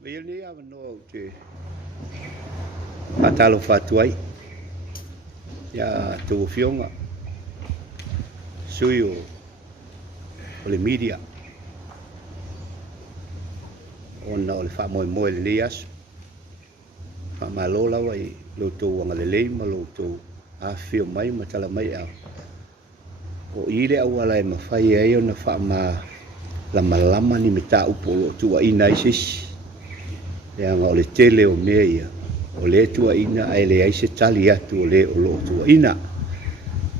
Millenia no te atalo fatuai ya tu fionga suyo o le media ona o le fa mo mo Elias fa malola wai lo tu wanga le le ma lo tu a fio mai ma tala mai a o ile au ala e mafai e ona fa ma la malama ni mita upo lo tu a ina isis ya nga o le tele o mea ia o le tua ina ai le ai se tali atu o le o lo tua ina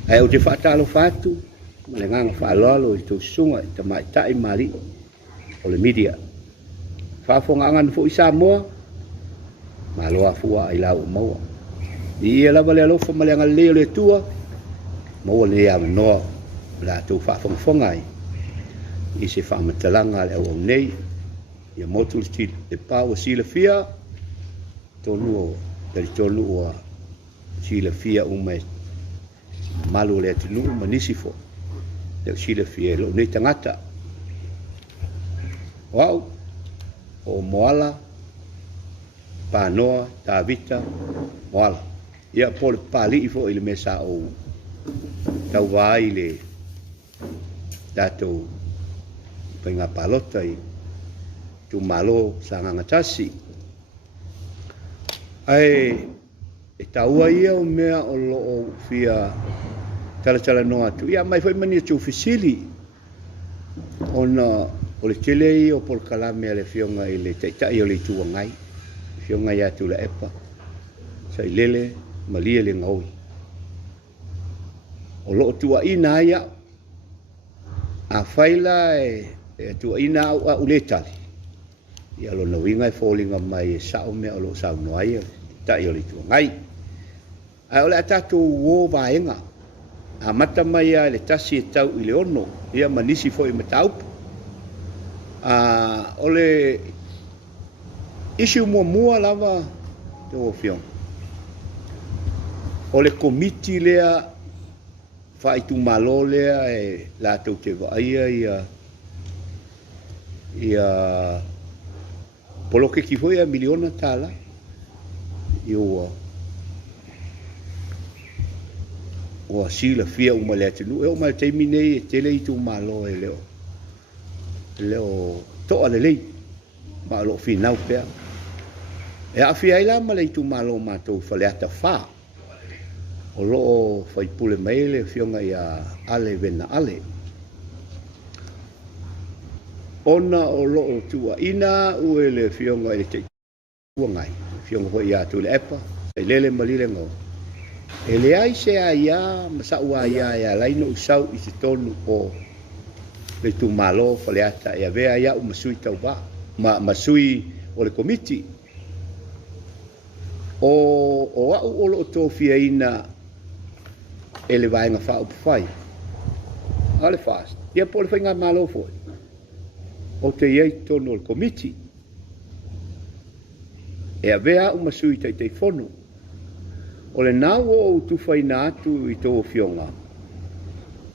ai o te whaatalo whatu ma le nganga whaalalo i tau sunga i ta mai tai mali o le media whaafonga angan fo i Samoa ma loa fua ai lau maua i ia lava le alofa ma le anga leo le tua maua le ia manoa la tau whaafonga ai i se whaamatalanga le au nei ia motul stil e pau sila fia tonu dari tonu o sila fia umai malu le tunu manisifo le sila fia lo nei tangata wow o Moala Panoa Tavita Moala ia por Papali'i fo ile mesa o tau vai le dato penga palota i tu malo sanga ngatasi ai e taua ia o mea o lo fia tala no atu ia mai foi mani tu fisili ona o le tele o por kalame le fionga ile tai o le tu ngai fionga ia Tuilaepa sai lele malia le ngoi o lo tu ina ia a faila e tu ina a uletali ia lo winga e falling mai sao me lo sao no ai tai o le tu ngai ai ole atatu wo vaenga a mata mai le tasi e tau i le ono ia manisi foi matau a ole issue mua lava to fion ole komiti lea fai tu malo lea e la tau te vai ia polo ke ki foi a miliona tala io o sila fia uma le tenu e o mal terminei e tele tu malo e leo to ale lei ma lo final pe e a fia ila ma le tu malo ma to fale ata fa o lo fai pule maile fionga ia ale vena ale ona o lo tua ina uele fionga e te ngai fionga ho ia Tuilaepa e lele malile ngo ele ai se ia masa ua ia lai no usau i te tonu o le tu malo faleata ia vea ia o masui tau ba masui o le komiti o au o lo to fia ina ele vai nga fa up fai ale fast ia po le fainga malo foi o te iei tonu o le komiti e avea o masui te fono o le nau o tu faina atu i tō fionga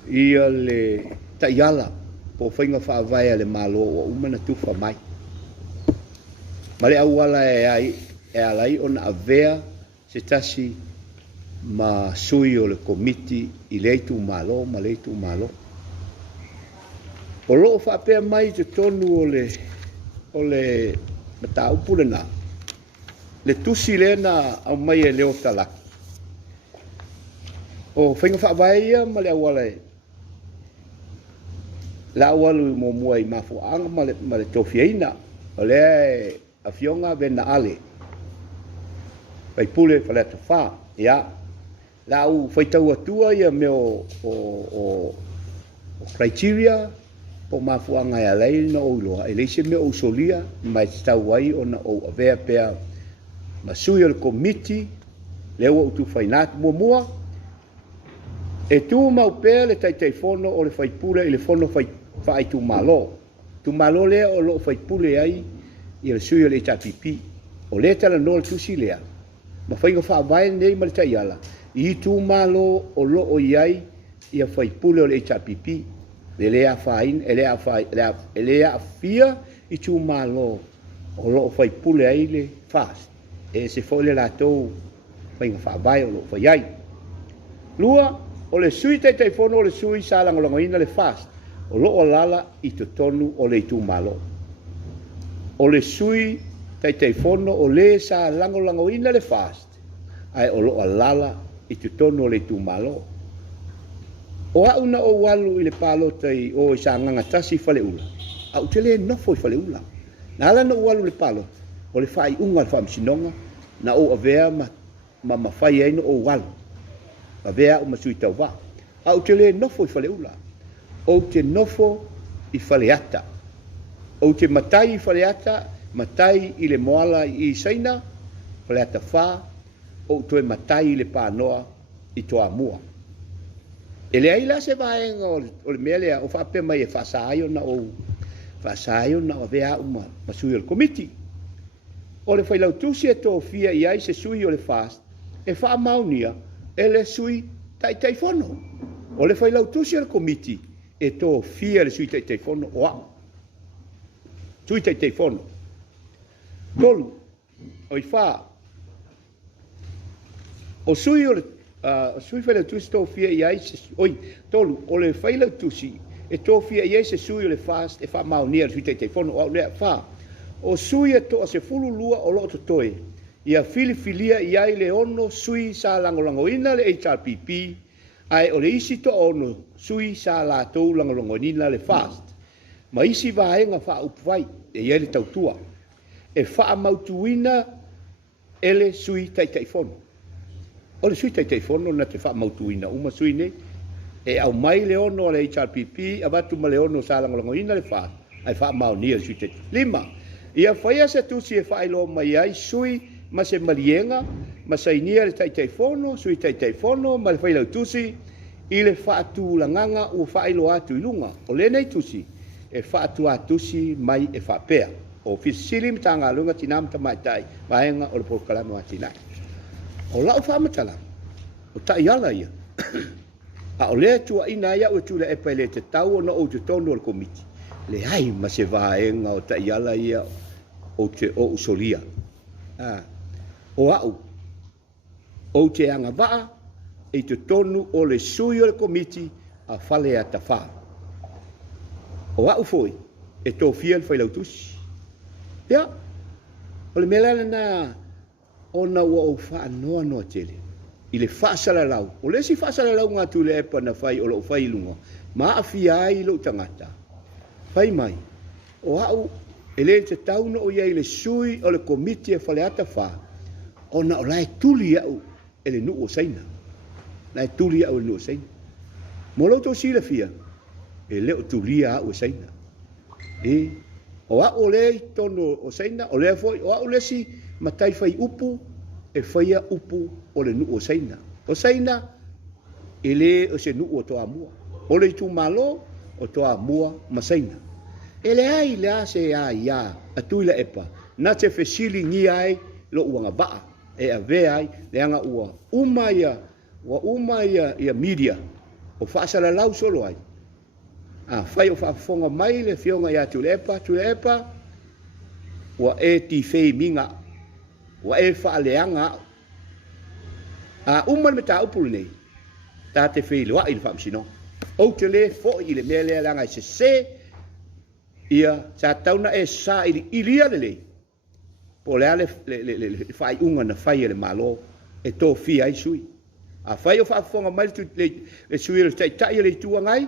ia le taiala po fainga whaavaya le malo o umana tufa mai ma le auala e alai ona avea se tasi ma sui o le komiti i leitu malo ma leitu malo o loo whaapea mai te tonu o le matau purena le tusi le na au mai e leo tala. O whainga whaavai ia ma le awale. La awalu mo mua i mafu anga ma le tofiaina. O le a fionga vena ale. Pai pule whale ata wha. Ia. La au whaitau atua ia me o criteria po mafu anga ia lei na o iloa. E leise me o solia mai tau wai o na o avea pea masui o le komiti leo o tu whainat mua. E tu mau pea le tai fono o le whaipule i le fono whai tu malo. Tu malo lea o lo whaipule ai i le sui o le tapipi. O le tala no le tusi lea. Ma whainga whaavai nei ma le tai ala. I tu malo o lo o iai i a whaipule o le tapipi. Le lea whain, e lea a fia i tu malo o lo whaipule ai le fast. E se fo le latou whainga whaavai o lo whaiai. Lua, o le sui tai fono o le sui sa langolongoina le fast. O lo o lala i to tonu o le tu malo. O le sui tai fono o le sa langolongoina le fast. Ai o lo o lala i to tonu o le tu malo. O auna o walu i le palo tai o i sa nganga tasi fale ula. Au te le nofo i fale ula. Na ala no walu le palo. O le fai unga le whamsinonga. Na o avea ma mawhai aino o walu. Avea o masui tau wā. Au te le nofo i fale ula. O te nofo i fale ata. O te matai i fale ata. Matai i le moala i saina. Fale ata whā. O te matai i le Panoa i toa mua. E le aila se vaenga o le mea lea o whape mai e whasaaio na o. Whasaaio na o vea uma masui o le komiti. O le whailau tusi e tō fia i ai se sui o le fast. E wha maunia. E le sui tai fono. O le whailau tusi al komiti e tō fia le sui tai fono o au. Sui tai fono. Tolu, o i wha. O sui o le sui whailau tusi tō fia i ai se oi, tolu, o le whailau tusi e tō fia i ai se sui o le fast e wha maunia le sui tai fono o au lea wha. O sui e tō se fulu lua o lo to toe. Ia filifilia i ai le ono sui sa langolangoina le HRPP, ai o le isi to ono sui sa lātou langolangoina le fast. Ma isi vaenga wha upwai e ia le tautua. E wha mautuina e le sui tai fono. O le sui tai fono na te wha mautuina uma sui ne. E au mai le ono le HRPP, a watu ma le ono sa langolangoina le fast. Ai wha maunia le sui tai. Lima, ia whaia se tusi e whailo mai ai sui ma se malienga, ma sa inia le tai fono, sui tai fono, ma le whailau tusi, i le whaatu langanga o whailo atu ilunga. O le nei tusi, e whaatu atusi mai e whapea. O fisili mta ngā lunga tinam tamai tai, maenga o le pokalama atinai. O lau whamatala, o tai ala ia. A o le tua ina ia o Tuilaepa le te tau o na o te tonu o le komiti. Le ai ma se vaenga o tai ala ia o te o usolia. O au, o te anga waa, e te tonu o le sui o le komiti a whale a ta wha. O au foi, e tō fia le whailau tusi. Ia, o le mele na o na ua o wha noa noa tele. I le whaasala lau, o le si whaasala lau ngā Tuilaepa na whai o lo whai lunga. Ma a fia ai lo tangata. Whai mai, o au, e le te tauna o iai le sui o le komiti e whale ata wha. O na o lai tuli au e le nuu o saina. Lai tuli au e le nuu o saina. Molo tō sila fia, e leo tuli au e saina. O au le tono o saina, o le foi, o au le si matai whai upu, e whaia upu o le nuu o saina. O saina, e le o se nuu o toa mua. O le tu malo, o toa mua ma saina. E le ai le a se a ia, a Tuilaepa, na te whesili ngi ai lo uanga baa. E a ve ai, le anga ua umaia ia media, o whaasala lau solo ai. Whai o whaafonga mai le whionga ia Tuilaepa, ua e ti whei minga, ua e whaaleanga. Umani me tā upulu nei, tā te whei loa i le whaamsino. O te le fo i le mea lea langa i se ia sa tauna e sa i ilia le lei. po le ale le fai unga na fai le malo e to fi ai sui a fai o fa fonga mai tu le sui le tai le tu ngai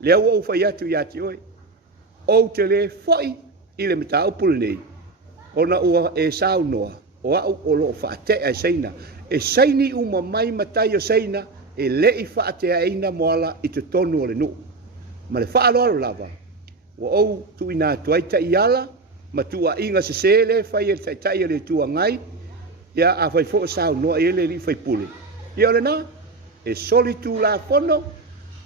le o fai atu ya ti oi o te le foi i le mata o pul nei ona ua e sau noa o au o lo fa te ai seina e saini uma mai matai o seina e le i fa te aina moala i te tonu o le nu ma le fa alo lava o tu ina tu ai tai ala ma tu a inga se sele fai e tai le tu ngai ya a fai fo sau no e le li fai puli ia le na e soli tu la fono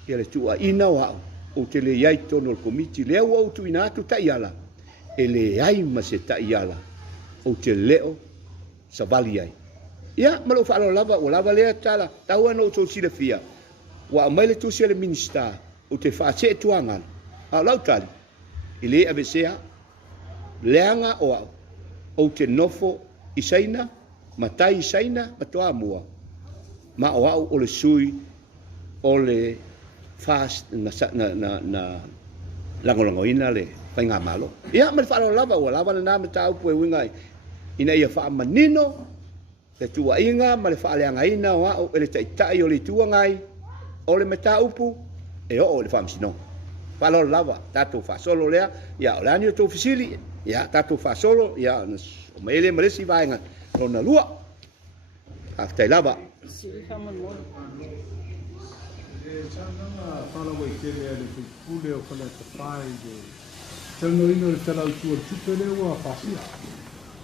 ia le tu a ina wa o te le iai tono o komiti le o tu ina tu tai ala e le ai ma se tai ala o te leo sa vali ai ia ma lo fa lava o lava le tala tau ano to si le fia wa mai le tu si le minista o te fa se tuanga a lau tali ile avesea leanga o te nofo isaina matai isaina matoa mua ma o le sui o le fast na langolangoina le painga malo ia me fa lava o lava na me tau pu winga ina ia fa manino le tua inga ma le fa leanga ina o le tai o le tua ngai o le meta upu e o le fa msino fa lava tatu fa solo lea ia o lani to fisili ia tatu fa solo ia o mele meresi vainga lona lua a tai lava sili fa mon mo Sana fala wai kele ale pule o fala te pai de tano ino le tala tu tupele wa fasia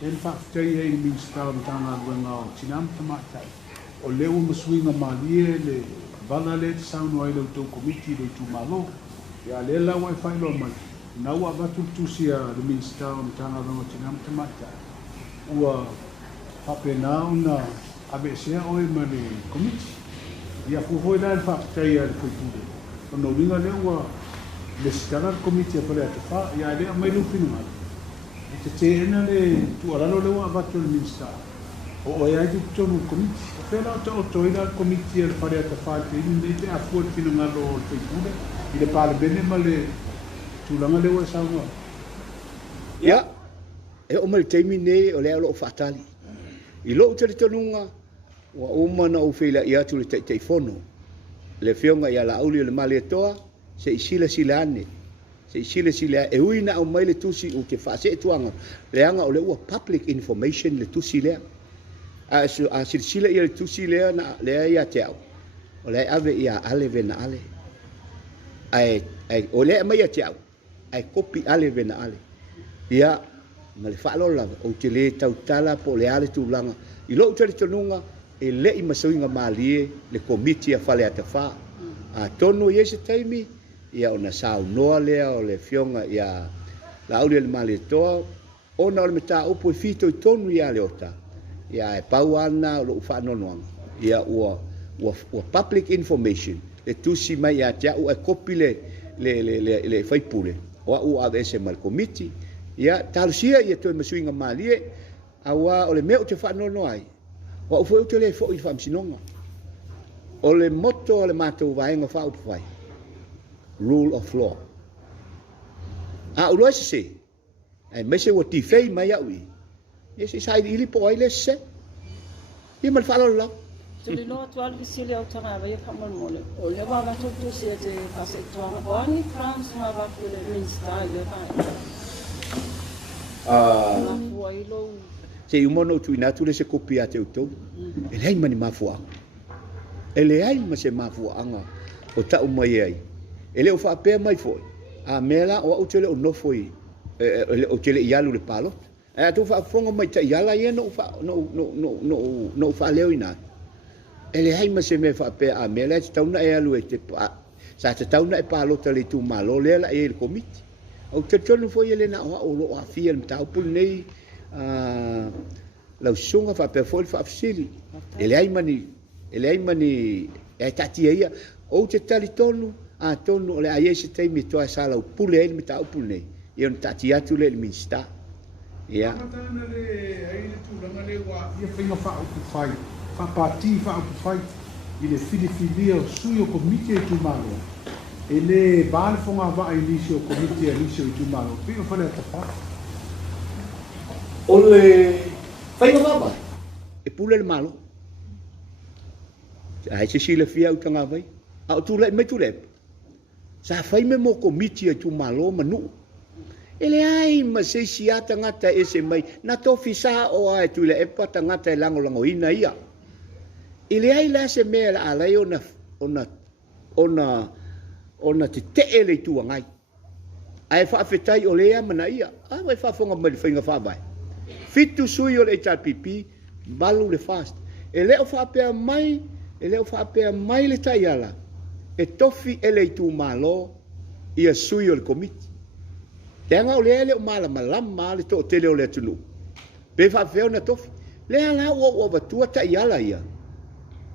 en fa tai e mi sta tana wenga o tinam tamata o le o msuinga malie le bala le sound wai le to committee le tu malo ya le la wai fa lo mai na wa batu tu sia le mi sta tana wenga o tinam tamata ua pape na una abesia o e mani committee ia fu foi dal fa tai al futuro no vinga le wa le scalar committee per la fa ia le mai lu fino mal e te ena le tu ala lo le wa va to il ministero o ia di to no committee per la to il committee al fare ta fa che in de a fu fino mal lo futuro ile parle bene male tu la male wa sa no ia e o mal termine o le lo fatali i lo te tonunga wa umana o fila ia tu le te fono le fionga ia la auli le male toa se isila silane se isila sila e uina o mai le tusi o ke fa se tuanga le anga o le ua public information le tusi le a silsila ia le tusi le na le ia te au o le ave ia ale vena ale ai o le mai ia te au ai copy ale vena ale ia ma le fa lo la o te le tautala po le ale tu langa i lo te tonunga e le i masuinga malie le komiti a fale atafa a tonu i ese taimi ia ona sao noa lea o le fionga ia la auli le malie toa ona o le meta upo i fito i tonu ia le ota ia e pau ana o lo ufa nonoanga ia ua public information le tusi mai ia tia ua kopi le faipule oa ua ave ese mal komiti ia talusia ia toi masuinga malie awa o le mea o te fa nono ai wa foi o le foi fa msinonga o le moto o le matou vaenga fa o fai rule of law a ulo se ai mese o ti fei mai aui ese sai ili po ai le se e mal fa lo te le no atual ki sili au tanga vai fa mal mole o le va tu tu se te pase toa boni france ma va ku le minister le vai se umono tu ina tu le se kopia te utou e le mani mafua e le ai ma se mafua anga o ta mai ai e le o fa pe mai foi a mela o tele o no foi o tele ialu le palo e tu fa fonga mai ta iala ye no fa no fa leo ina e le ai ma se me fa pe a mela te tauna e alu e te sa te tauna e palo tele tu malo le la e le komiti o te tonu foi ele na o lo a fia le tau pul nei la sunga fa per fol fa fsili ele ai mani e tatia ia o te tali tonu a tonu le ai se te mi to sala o pule ele mi tau pule e on tatia tu le minsta ia tana le ai tu langa le wa ia finga fa o fai fa parti fa o fai ile fili o suyo komite tu malo ele bal fonga va inisio komite inisio tu malo pino fa le ta fa o le whainga wama, e pule le malo. Ai se sila fia utanga vai, a o tūlai mai Tuilaepa. Sa whai me mo komiti ai tu malo manu. Ele ai ma se sia tangata e se mai, na tofi sa o ai Tuilaepa tangata e lango ina ia. Ele ai la se mea la alai ona te te ele tu ngai. Ai fa fetai o lea mana ia. Ai vai fa fonga mai whainga fa vai. Fitu sui o le HRPP, balu le fast. E leo fa apea mai, le tai ala. E tofi ele tu malo, ia sui o le komiti. Tenga o lea le o mala malama le to tele o le tunu. Pe fa feo na tofi. Lea la o vatua tai ala ia.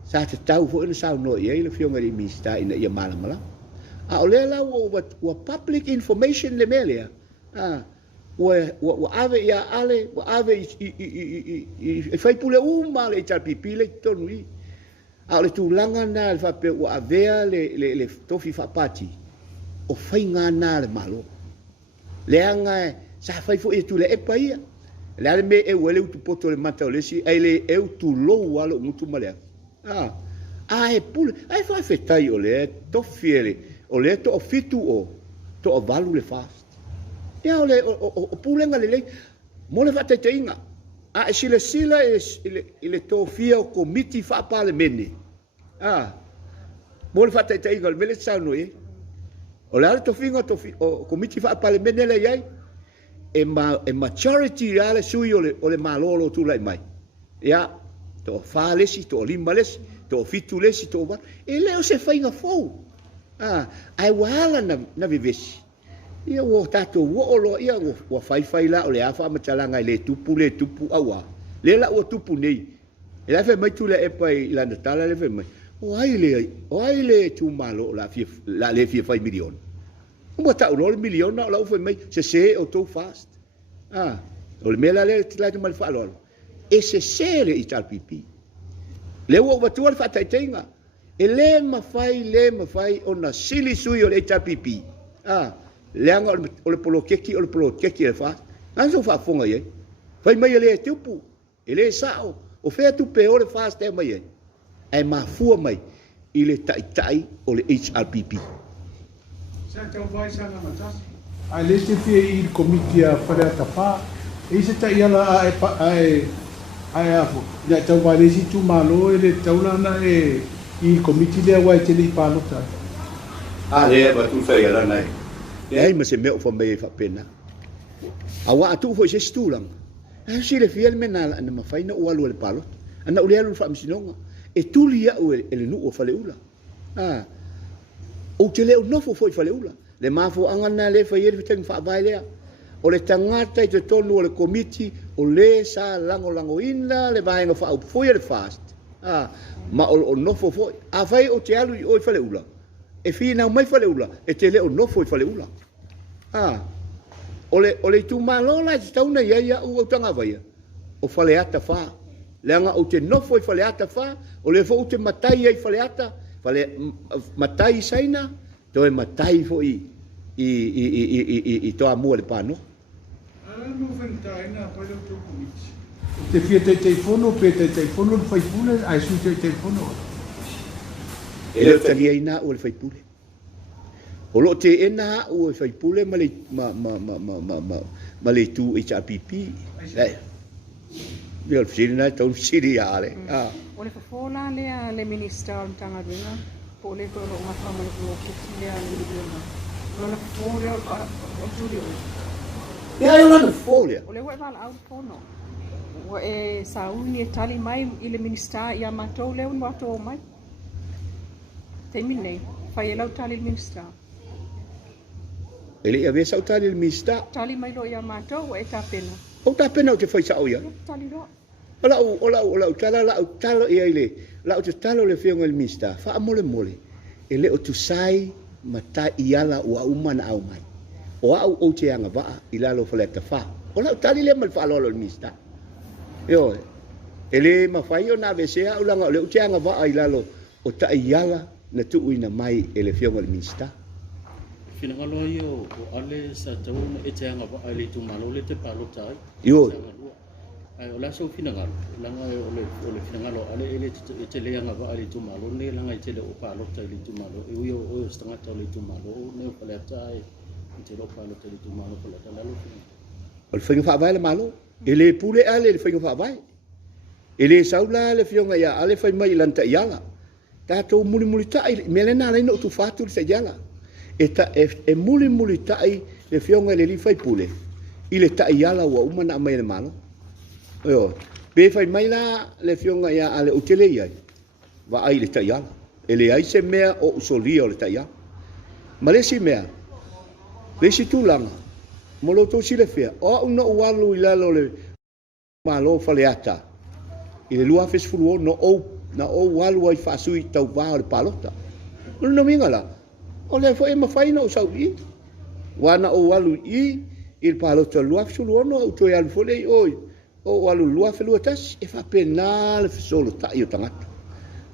Sa te tau fo ina sao no ia, le fionga li mista ina ia mala malama. A o lea la o public information le melea. Wa ave ia ale, wa ave i fai pule uma le HRPP le tonu i. A le tūlanga nā le whape wa avea le tofi whapati. O fai ngā nā le malo. Le anga e, sa fai fo e Tuilaepa ia. Le ale me e wele utu poto le mata o lesi, ai le e utu lou alo ngutu malea. E pule, ai fai fetai o le tofi ele, o le to o fitu o, to o valu le fast. Ia o le, o pulenga le lei, mo le whate te inga. E sila le tofia o komiti whaapa le mene. Mo le whate te inga, le mele tsauno e. O le ale tofinga o komiti whaapa le mene le iai, e majority ale sui o le malolo tūlai mai. Ia, to o wha lesi, to o lima lesi, to o fitu lesi, to o wala. E leo se whainga fau. Ai wahala na vivesi. Ia wo tatou woolo ia wo fai la o le afa matalanga le tupu aua. Le la o tupu nei. E la fe mai Tuilaepa i la tala le fe mai. O ai le tu malo la le 5 milion. Mo ta o le milion na la o fe mai se o to fast. O le mela le tla te mal fa lo. E se le HRPP. Le wo batua fa taitenga. E le mafai ona sili sui o le HRPP. Leanga o le polo keki le fa. Anso fa fonga ye. Fai mai le tupu. Ele sao. O fe tu pe o le fa ste mai ye. Ai mafua mai i le tai o le HRPP. Sa tau vai sa na matas. Ai le te fie i komiti a whare ata wha. E se tai ala ai afo. Ia tau vai le si tu malo e le taulana e i komiti le wai te li palota. Le ba tu fai ala nai. Ai ma se meo fa mai fa pena. Awa atu fo se stulang. Si le fiel mena na mafaina o alu le palot. Ana o le alu fa msinonga. E tuli ya o ele nu o fa le ula. O te leo nofo foi fa le ula. Le mafo angana le fa yeri teng fa vai lea. O le tangata i te tonu o le komiti o le sa lango ina le vaenga fa au foi le fast. Ma o nofo foi. A vai o te alu i o fa le ula. E fina mai fa le ula. E te leo nofo i fa le ula. O le tu malola te tauna ia o tanga vai. O fa le ata fa. Leanga o te nofo i fa le ata fa. O le fo te matai i fa le ata. Fa le matai saina. To e matai fo i to amua le pano. No ventai na pa le tu komiti. Te fie te fono pe te fono fai pule ai su te fono. E le talia ina o le fai pule. O lo te ena o le fai pule ma le tu HRPP. Vio fina tau siriale. O le fafona le minister tanga ringa. Po le tolo ma fa ma lo ke le ale. O le fafona o studio. Ja, eu lá no folha. O le wa val out fono. O e sauni e tali mai i le minister ia matou le un wato mai. Terminei. Fai lau tali il minister. Ele ia ver saltar ele mista. Tali mai lo ia matou e tapena. O ta pena o te fai sao ia. Tali lo. Ola tala ia ile. La o te talo le fiong el mista. Fa mole. Ele o tu sai mata iala o uma na au mai. O au o te anga va ilalo fa le ta fa. Ola tali le mal fa lo el mista. Yo. Ele ma fai o na vesea o langa le te anga va ilalo o ta iala na tu ina mai ele fiong el mista. Fina lo io o ale sa tau e te anga va ale tu malo le te palo tai. Yo. ai ola so finanga langa ole finanga lo ale ele te le nga va ale tumalo ne langa te le o palo te le tumalo o stanga te le tumalo ne pala tai te lo palo te le tumalo pala ta lo o le whainga whaavai le malo ele pule ale le whainga whaavai ele saula le fionga ia ale whai mai lanta iala tatou muli tai melena le no tu fatu le iala e muli tai le fionga le li fai pule ile tai iala wa umana mai le malo yo be fai mai la le fionga ia ale utele ia va ai le tai iala ele ai se mea o solia o le tai iala malesi mea lesi tulanga molo to si le fea o una walu ilalo le malo faleata ile lua fes fulu no o walu ai fasui tau va le palota no mingala o le fo e mafaina o saudi wana o walu I il palota lua fulu no o to al fole o walu lua felu tas e fa penal solo ta io tangata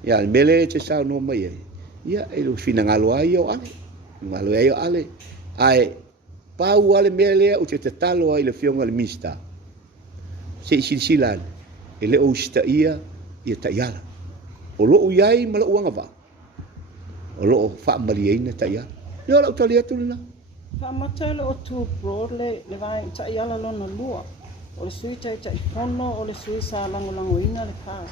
ya mele te sa no mai ya e lo fina ngalo ai o ale ai pau ale mele o te talo ai le fionga le mista se silsilan ele o sta ia tayala o lo iai mala uanga va o lo fa maliena tayala yo la talia tulina fa matele o tu broadle le vai tayala lona lua o le sui tai pono o le sui sa lango ina le pas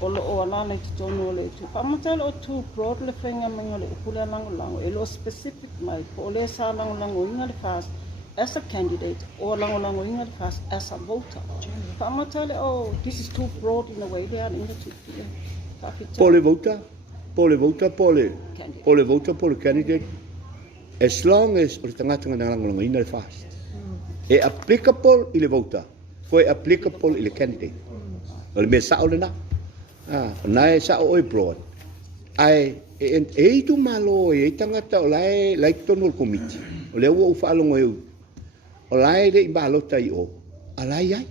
o lo o ala le tono le tu fa matele o tu broadle fenga mengo le pula lango e lo specific mai o le sa lango ina le pas as a candidate or lango inga pass as a voter. Pamatale, oh, this is too broad in a way they are in the two. Pole voter, pole candidate. As long as o tangata nga lango inga fast. E applicable ile voter. Foi applicable ile candidate. O le me sa o le na. Na e sa o broad. Ai e tu malo e tangata o lai tono committee. O le o fa longo eu. O lai le balota I o. Alai ai.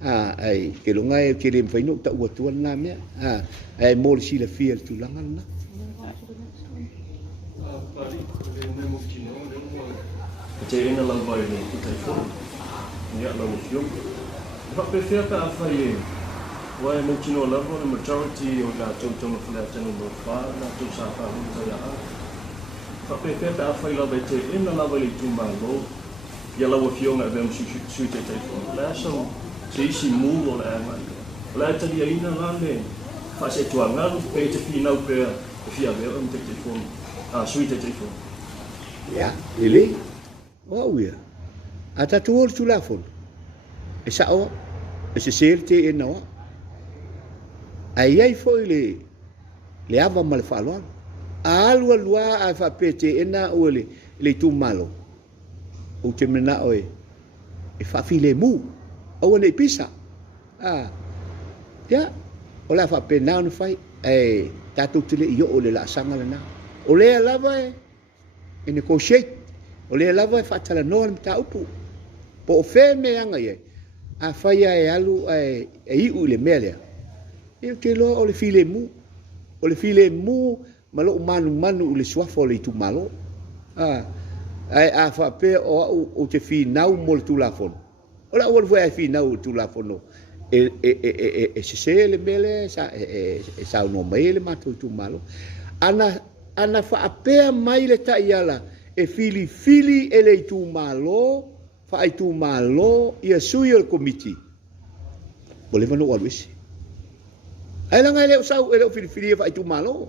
Ai ke longa e ke le faino ta ua tuan na me. Ai mo si le fiel tu langa na. Te ina lang vai ni te fo. Ia lang fio. Va pe fia ta fai. Wai mo kino la vo majority o la tonton o fla tenu no fa na tu sa fa mo ta ya. Va pe fia ta fai la be te ina la vai tu ma lo. Ia la vo fio na ve mo su te fo. La so se si mu o la ma. La ta dia ina la le. Fa se tu anga pe te fi na pe fia ve o te fo. Su te fo. Ya, ele. Oh ya. Ata tuor tu la fo. E sa o. E se serte e na. Ai foi le ava mal falo. Alu lua a fa pete ena o le tu malo. O te mena o e fa file mu. O ne pisa. Ya. O la fa pena no fai e tatu tele io o le la sanga na. O le lava e ne ko shake. O le lava fa tala no ta upu. Po fe me anga ye. A fai e alu e I le melia. E te lo o le file mu malo manu le swafo le tu malo ai a fa pe o te fi nau mo tu la fon o la o foi fi nau tu la fon e se le mele sa no mele ma tu malo ana fa pe mai le ta iala e fili e le tu malo fa ai tu malo ia sui el committee voleva no alwisi ai langa ele usau ele fili vai tu malo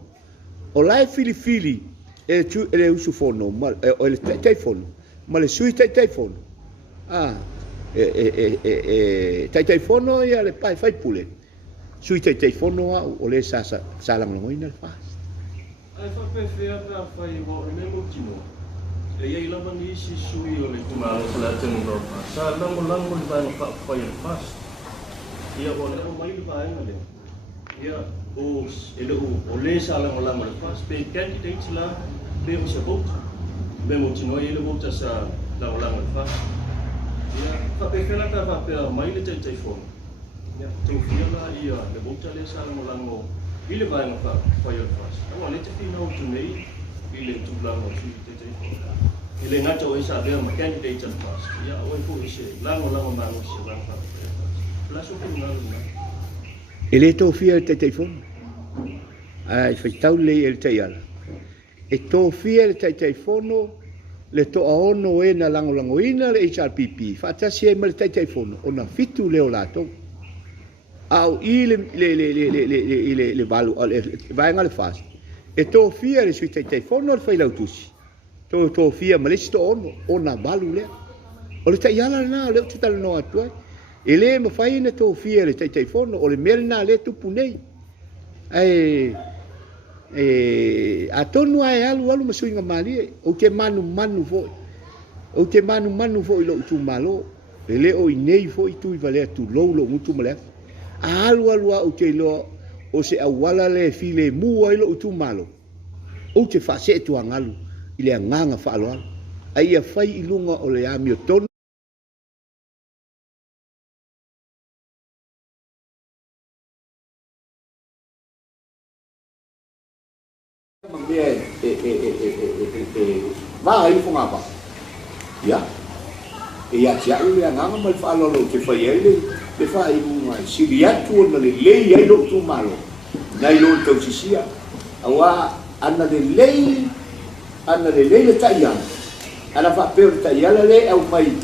o lai fili ele usu fono mal ele telefono mal sui telefono telefono ia le pai fai pule sui telefono o le sa lang ngoina fast ai fa pe fea ta fai mo ne mo tino e ia ila mani si sui o le kumalo la tenu ro sa lang ba no fai fast ia o le mai ba ai ia o le sala mo lama pas pe candidates la pe o se vote me mo tino ele vota sa la lama pas ia fa pe fela ta va pe mai le telephone ia te fiala ia le vota le sala mo lama ile vai no fa ia pas o le te fino tu nei ile tu lama su te telephone ile ngato o sa be ma candidates pas ia o fu se lama ma no se lama Lasu pingalu. Ele tō fia te teifono. Ai, whaitau lei ele te ala. E tō fia le te teifono, le tō aono e na lango ina le HRPP. Whaatasi e ma le te teifono, o na fitu leo lātou. Au I le valu, le vaenga le fast. E tō fia le sui te teifono le whailau tusi. Tō fia ma le si tō ono, o na valu lea. O le te iala na, leo te tala no atuai. E le ma whai na tō fia le te teifono, o le mele na le tupu nei. Ai, a tonu ai alu ma suinga mali, o ke manu foi. O ke manu foi lo tu malo. E le o I nei foi tu I valea tu lo mutu male. A alu o ke lo o se awala le file mua I lo tu malo. O te whase tu angalu, I le anganga whaalo alu. Ai a whai I lunga o le ami o tonu. Vai fu ngapa ya ia tia u le nganga mal fa lo ke fa ye le fa I bu mai siria tu na le ai lo tu malo nai lo to sisia awa ana le le taia ana fa per taia le au mai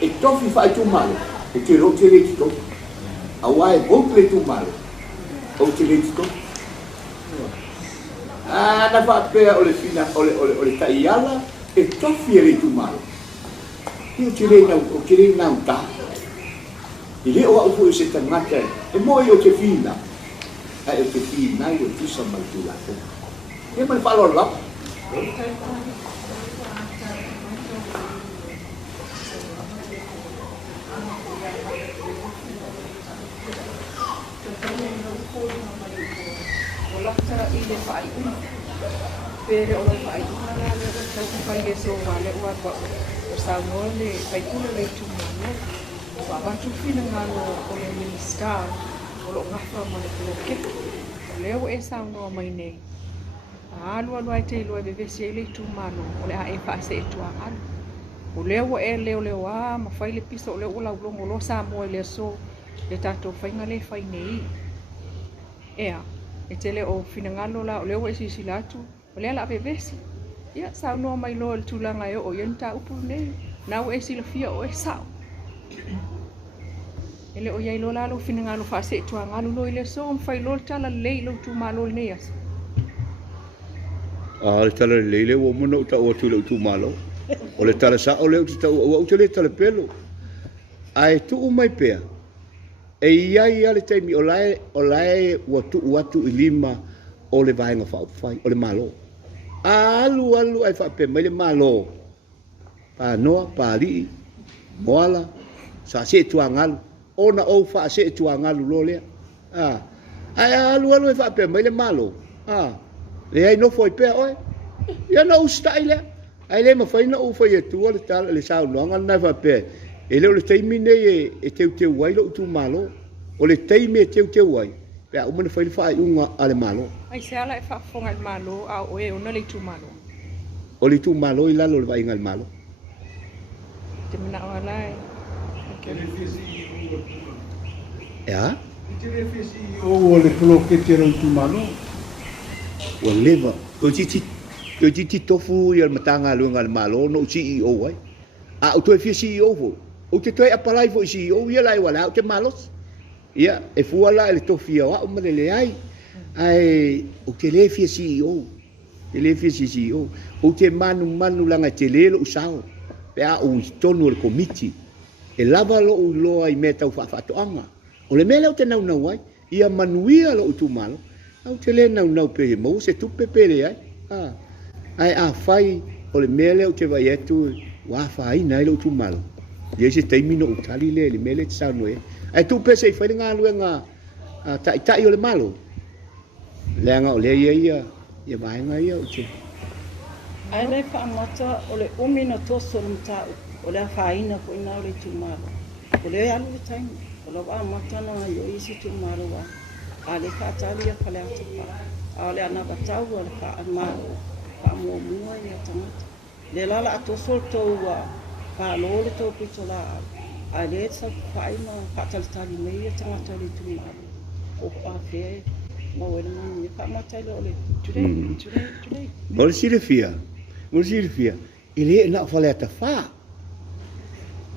e tofi fa tu malo e ti ro ti le to awa e bo le tu malo o ti le to ana fa per o le fina o le taia e tofi e tu malo io ti le na ta I le o fu se tangata e mo io che fina e che fina io ti sa mal tu la e mal fa lo la Pero o fai una le sta fai so vale o agua o Samoa le fai una le tu mano o ava tu fina ngalo o le minister o lo ngafa ma le ke le o e sa no mai nei alu ai te lo e vese le tu mano o le a e fa se tu alu o le o e le wa ma fai le piso le o la lo Samoa le so le tato fai ngale fai nei e te le o fina ngalo la o le o e sisilatu o le ala vesi ia sa no mai lo le tulanga e o yenta upu nei na o e silafia o e sa ele o ia lo la lo fina ngalo fa se tu ngalo lo ile so fai lo tala le lo tu malo nei as le tala le o mono ta o tu malo o le tala sa o le o le tala pelo ai tu mai pe e ia le taimi o lai watu I lima o le vaenga fai o le malo alu ai fa pe mai le malo Panoa Papali'i Moala sa se tu angalu ona o fa se tu angalu lo le ai alu ai fa pe mai le malo le ai no foi pe oi ia no style ai le ma fai no o foi tu le tal le sa no ngal na fa pe ele o le taimi nei e te wai lo tu malo o le taimi te wai pe o mana fai fa unga ale malo ai se ala e fa fonga il malo a o e ona le tu malo o le tu malo I lalo le vai ngal malo te mana ala ya Te le fesi o le polo ke te ro tu malo o leva ko ti tofu ia matanga lu ngal malo no CEO ai o tu fi CEO fo o te toi Papalii fo CEO ia lai wala o te malos ia e fuala ele tofia o ma le ai o te le fi CEO o te manu langa te le lo sao pe o tonu le committee e lava lo ai meta u fa to anga o le mele o te nau ai ia manuia lo tu malo au te le nau pe mo se tu pepele ai fai o le mele o te vai etu wa fai nai lo tu malo ia se taimino o Tali le mele te sa noe ai tu pe se fai nga luenga tai o le malo lenga o le ia vai nga ia o te ai le fa mata o le umino toso mta o le faina ko ina o le tu malo o le alu le taimi o lo ba mata na yo isi tu malo wa ale ka Tali ya pale ata pa ale ana ba tau o le fa malo pa mo ia tamata le lala ato solto wa pa lo le to pitola A le sa whai ma whātalitari mei e tangata le tū mai. O whawhea ma wera mani. E whamatai le o le turei. Mole silifia. I le na whale ata wha.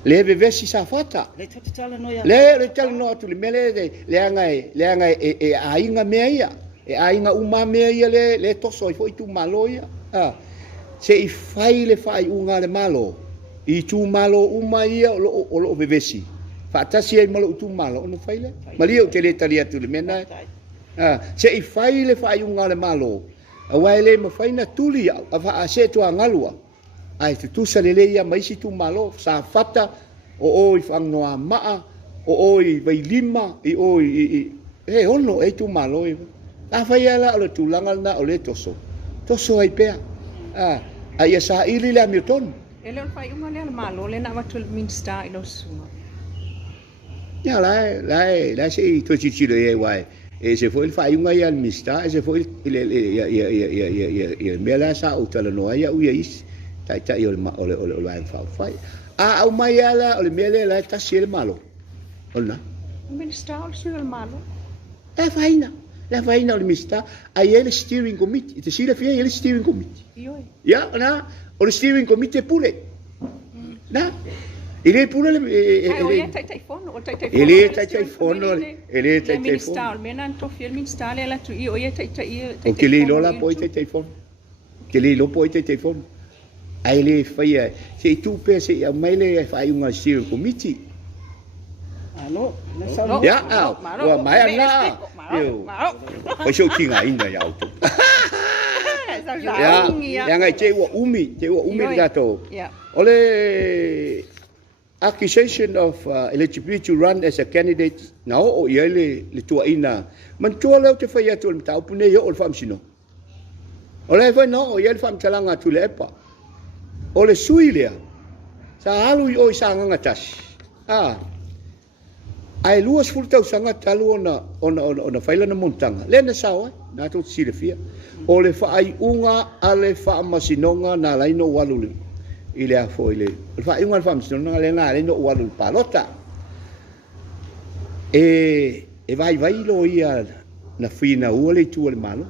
Le vevesi sa whata. Le tatitala no ia. Le tala no atu le mele le angai e ainga mea ia. E ainga uma mea ia le toso i fo i tu malo ia. Se i whai le whai unga le malo. I tu malo uma ia o lo vevesi. Whaatasi ai malo tu malo ono whai le. Malia o te le tali atu le mena. Se i whai le whai unga le malo. A wai le ma whai na tuli a wha a se tua ngalua. Ai tu tusa le le ia maisi tu malo. Sa whata o oi whangoa maa. O oi vai lima. I oi he ono e tu malo i. A whai ala o le tūlanga na o le toso. Toso ai pea. A ia sa ili le amiotonu. E leo whai unga lea malo, le na watu minsta i lo sunga. Ya lai se i to chichiro e wai. E se foi il whai unga ia minsta, e se foi il mea la sa o tala noa ia uia isi. Tai o le wai whai. A au mai ala o le mea le la tasi le malo. Ona. Minsta o le sunga le malo. La faina o le minsta, ai ele steering committee. Te sila fia ele steering committee. Ioi. Ya, na. O le steering committee pule. Na. Ele pule O ia tai fono. Ele tai fono. Le minsta o mena to fiel minsta le la tu i o ia tai. O ke le lola poi tai fono. Ke le lo poi tai fono. Ai le faia. Se tu pe se ia mai le fai un steering committee. Ano, le sa. Ya, wa mai ana. O sho kinga ina ya auto. Ya ngai te wa umi gato. Ole accusation of eligibility to run as a candidate na o ile le tuaina. Man tua le te fai atu le tau pune yo o fam sino. Ole fa no o ile fam talanga Tuilaepa. Ole suilia. Sa halu o sanga ngatas. Ai luas fultau sanga talu ona faila na montanga. Le na sawa na to silefia. O le whaai unga a le wha masinonga na laino walulu. I le a fo i le. O le whaai unga le wha masinonga le na laino walulu palota. E vai lo ia na whina ua le tua le malo.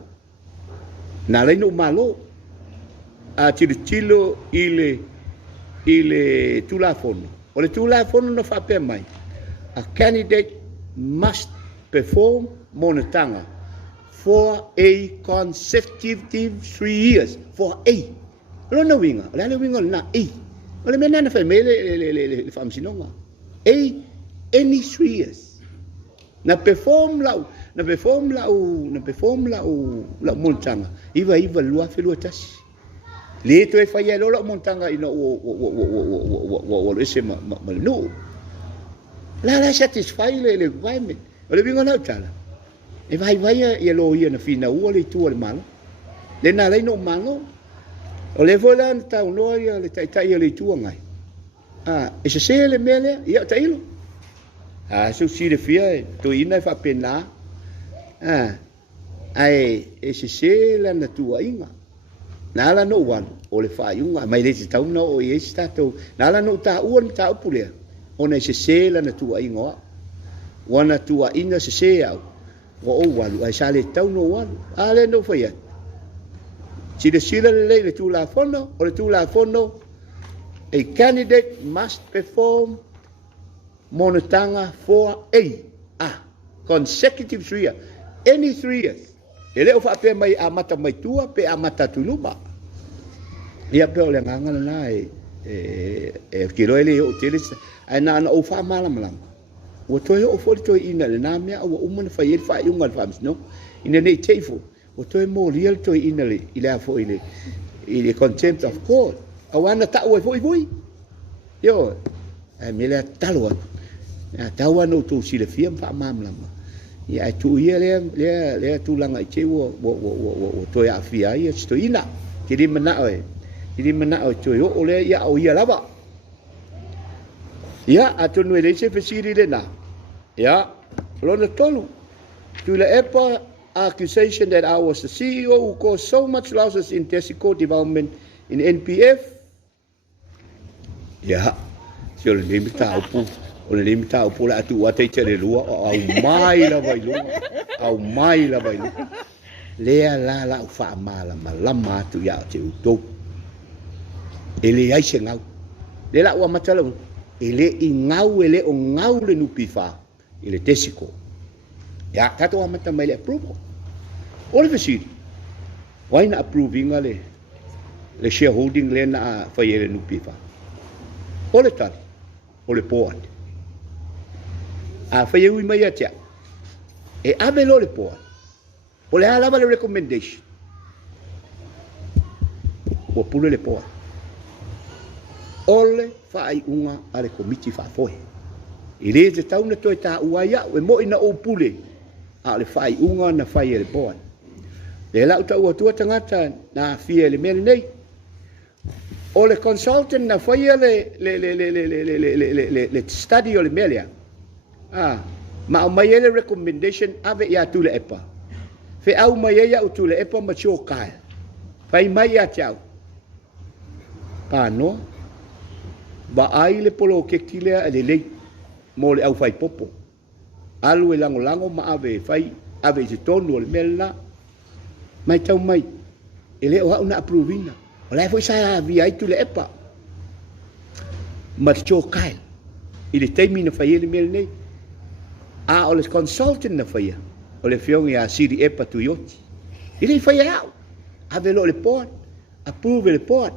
Na laino malo. A tilo i le tulafono. O le tulafono na whapea mai. A candidate must perform monotanga for a consecutive 3 years. For a. Lona winga. Lana winga na a. Ole mena na famele le famsinonga. Any 3 years. Na perform la montanga. Iva lua felua tas. Le to e fai lo montanga ino o ese no. La satisfy le environment. Ole winga na tala. E vai ia lo ia na fina ua le tua le malo. Le na le no malo. O le vola na tau noa ia le tai ia le tua ngai. E se le mele ia ta ilo. So si le fia to ina fa pena. Ai e se la na tua inga. Na la no wan o le fa yunga mai le tau no o e stato. Na la no ta ua ta upule. Ona se la na tua inga. Wana tua ina se au. O walu ai sale tau no walu ale no fai sila le tulafono o le tulafono a candidate must perform monotanga for a consecutive 3 years any 3 years ele o fa pe mai amata mai tua pe amata tuluma ia pe ole nganga na e kilo ele o tele ai na o fa malam o toi o fo toi ina le na mea o umana fai unga fams no ina nei teifo o toi mo real toi ina le ila fo ile contempt of court awana ta o foi yo ai mele talwa ya tawa no tu sile fiam fa mamla ya tu ia le tu langa che o toi afia ia sto ina kiri mana o toi o le ya o ia lava. Ya, atonu ele se fesiri le na. Ya, lona tolu. Tuilaepa accusation that I was the CEO who caused so much losses in Tesico development in NPF. Ya, sio le mita upu. O le limi tau pula atu wa te le lua o au mai la vai lunga. Au mai la vai lunga. Lea la la u wha mala ma lama atu ia o te utou. E le ai se ngau. Le la ua matalau. E le i ngau e le o ngau le nupi wha. I le tesiko. Ia tato a mata mai le approval. O le fasiri. Waina approvinga le shareholding le na whai e le nupi wha. O le tali. O le board. A whai ui mai atia. E ave lo le board. O le alava le recommendation. O pule le board. Ole whai unga a le komiti wha foe. I le te tauna toi ta uaia e mo ina o pule a le whai unga na whai e le board. Le lau ta ua tua tangata na fia le mele nei. O le consultant na whai le study o le mele. Ma o mai ele recommendation ave ia Tuilaepa. Fe au mai ia o Tuilaepa ma tio kai. Fai mai ia tiau. Panoa. Ba ai le polo ke kilea le lei mo le au fai popo. Alu e lango ma ave fai ave se tonu o le mela. Mai tau mai. Ele o una approvina. O lai foi sa vi ai Tuilaepa. Ma tio kai. Ile teimina fai ele mel nei. A o le consultant na fai. O le fiongi a siri epa tu yoti. Ile fai au. Ave lo le port. Approve le port.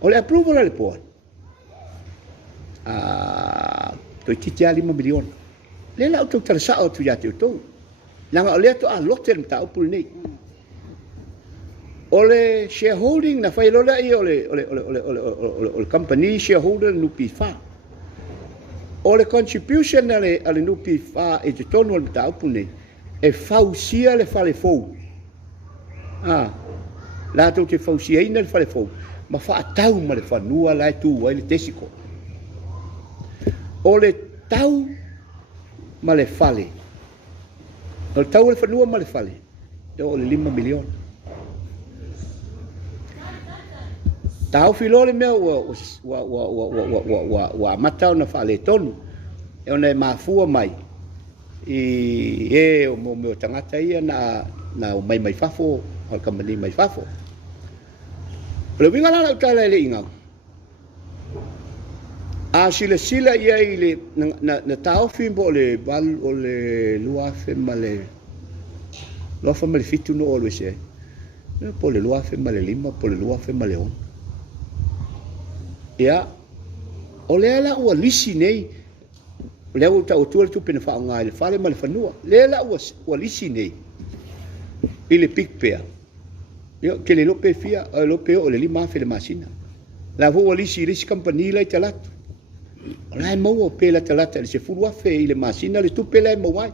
O le approval le port. Toi titi a 5 miliona. Le la utou tarasa o tu ya te utou. Nanga o le to a lote mta o pul nei. O le shareholding na fai lola i o le company shareholder nupi fa. O le contribution ale nupi fa e te tonu al mta o pul nei. E fausia le fale fou. La tau te fausia ina le fale fou. Ma fa atau ma le fanua la tu wai le tesiko. O le tau ma le fale. O le tau le fanua ma le fale. O le 5 miliona. Tau filo le mea wa matau na fale tonu. E ona e mafua mai. I o mo meo tangata ia na mai fafo. O kamani mai fafo. Le winga la utala le ingau. A sila ia ile na tau fimbo le bal o le lua fe male. Lua fe male fitu no always e. Po le lua fe male 5, po le lua fe male 1. Ia o le ala ua lisi nei. Le au ta o tual tu pena fa ngai le fale male fanua. Le ala ua lisi nei. Ile pik pea. Yo ke le lope fia lope o le 5 fe le masina. La vo lisi company lai talat. Lai mau o pela talata le se fulu afe i le masina le tupe lai mau ai.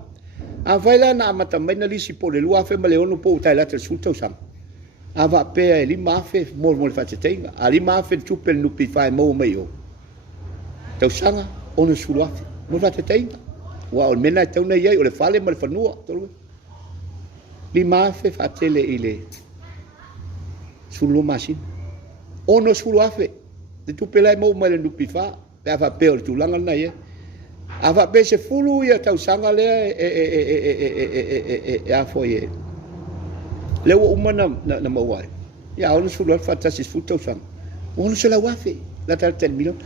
A vai la na mata mai na lisi po le lua afe ma le ono po utai lata le sultau sang. A va pea e 5 afe mo le fateteinga. A 5 afe tupe le nupi fai mau mai o. Tau sanga ono sulu afe. Mo fateteinga. Wa o mena tau na iai o le fale ma le fanua. 5 afe fatele i le sulu masina. Ono sulu afe. Le tupe lai mau mai le nupi fai. Pe afa pe o le tulanga na ye. Afa pe se fulu ia tau sanga lea e afo ye. Le ua umana na mauai. Ia ono sulu alfa tasi fulu tau sanga. Ono se la wafe. La tala 10 milion.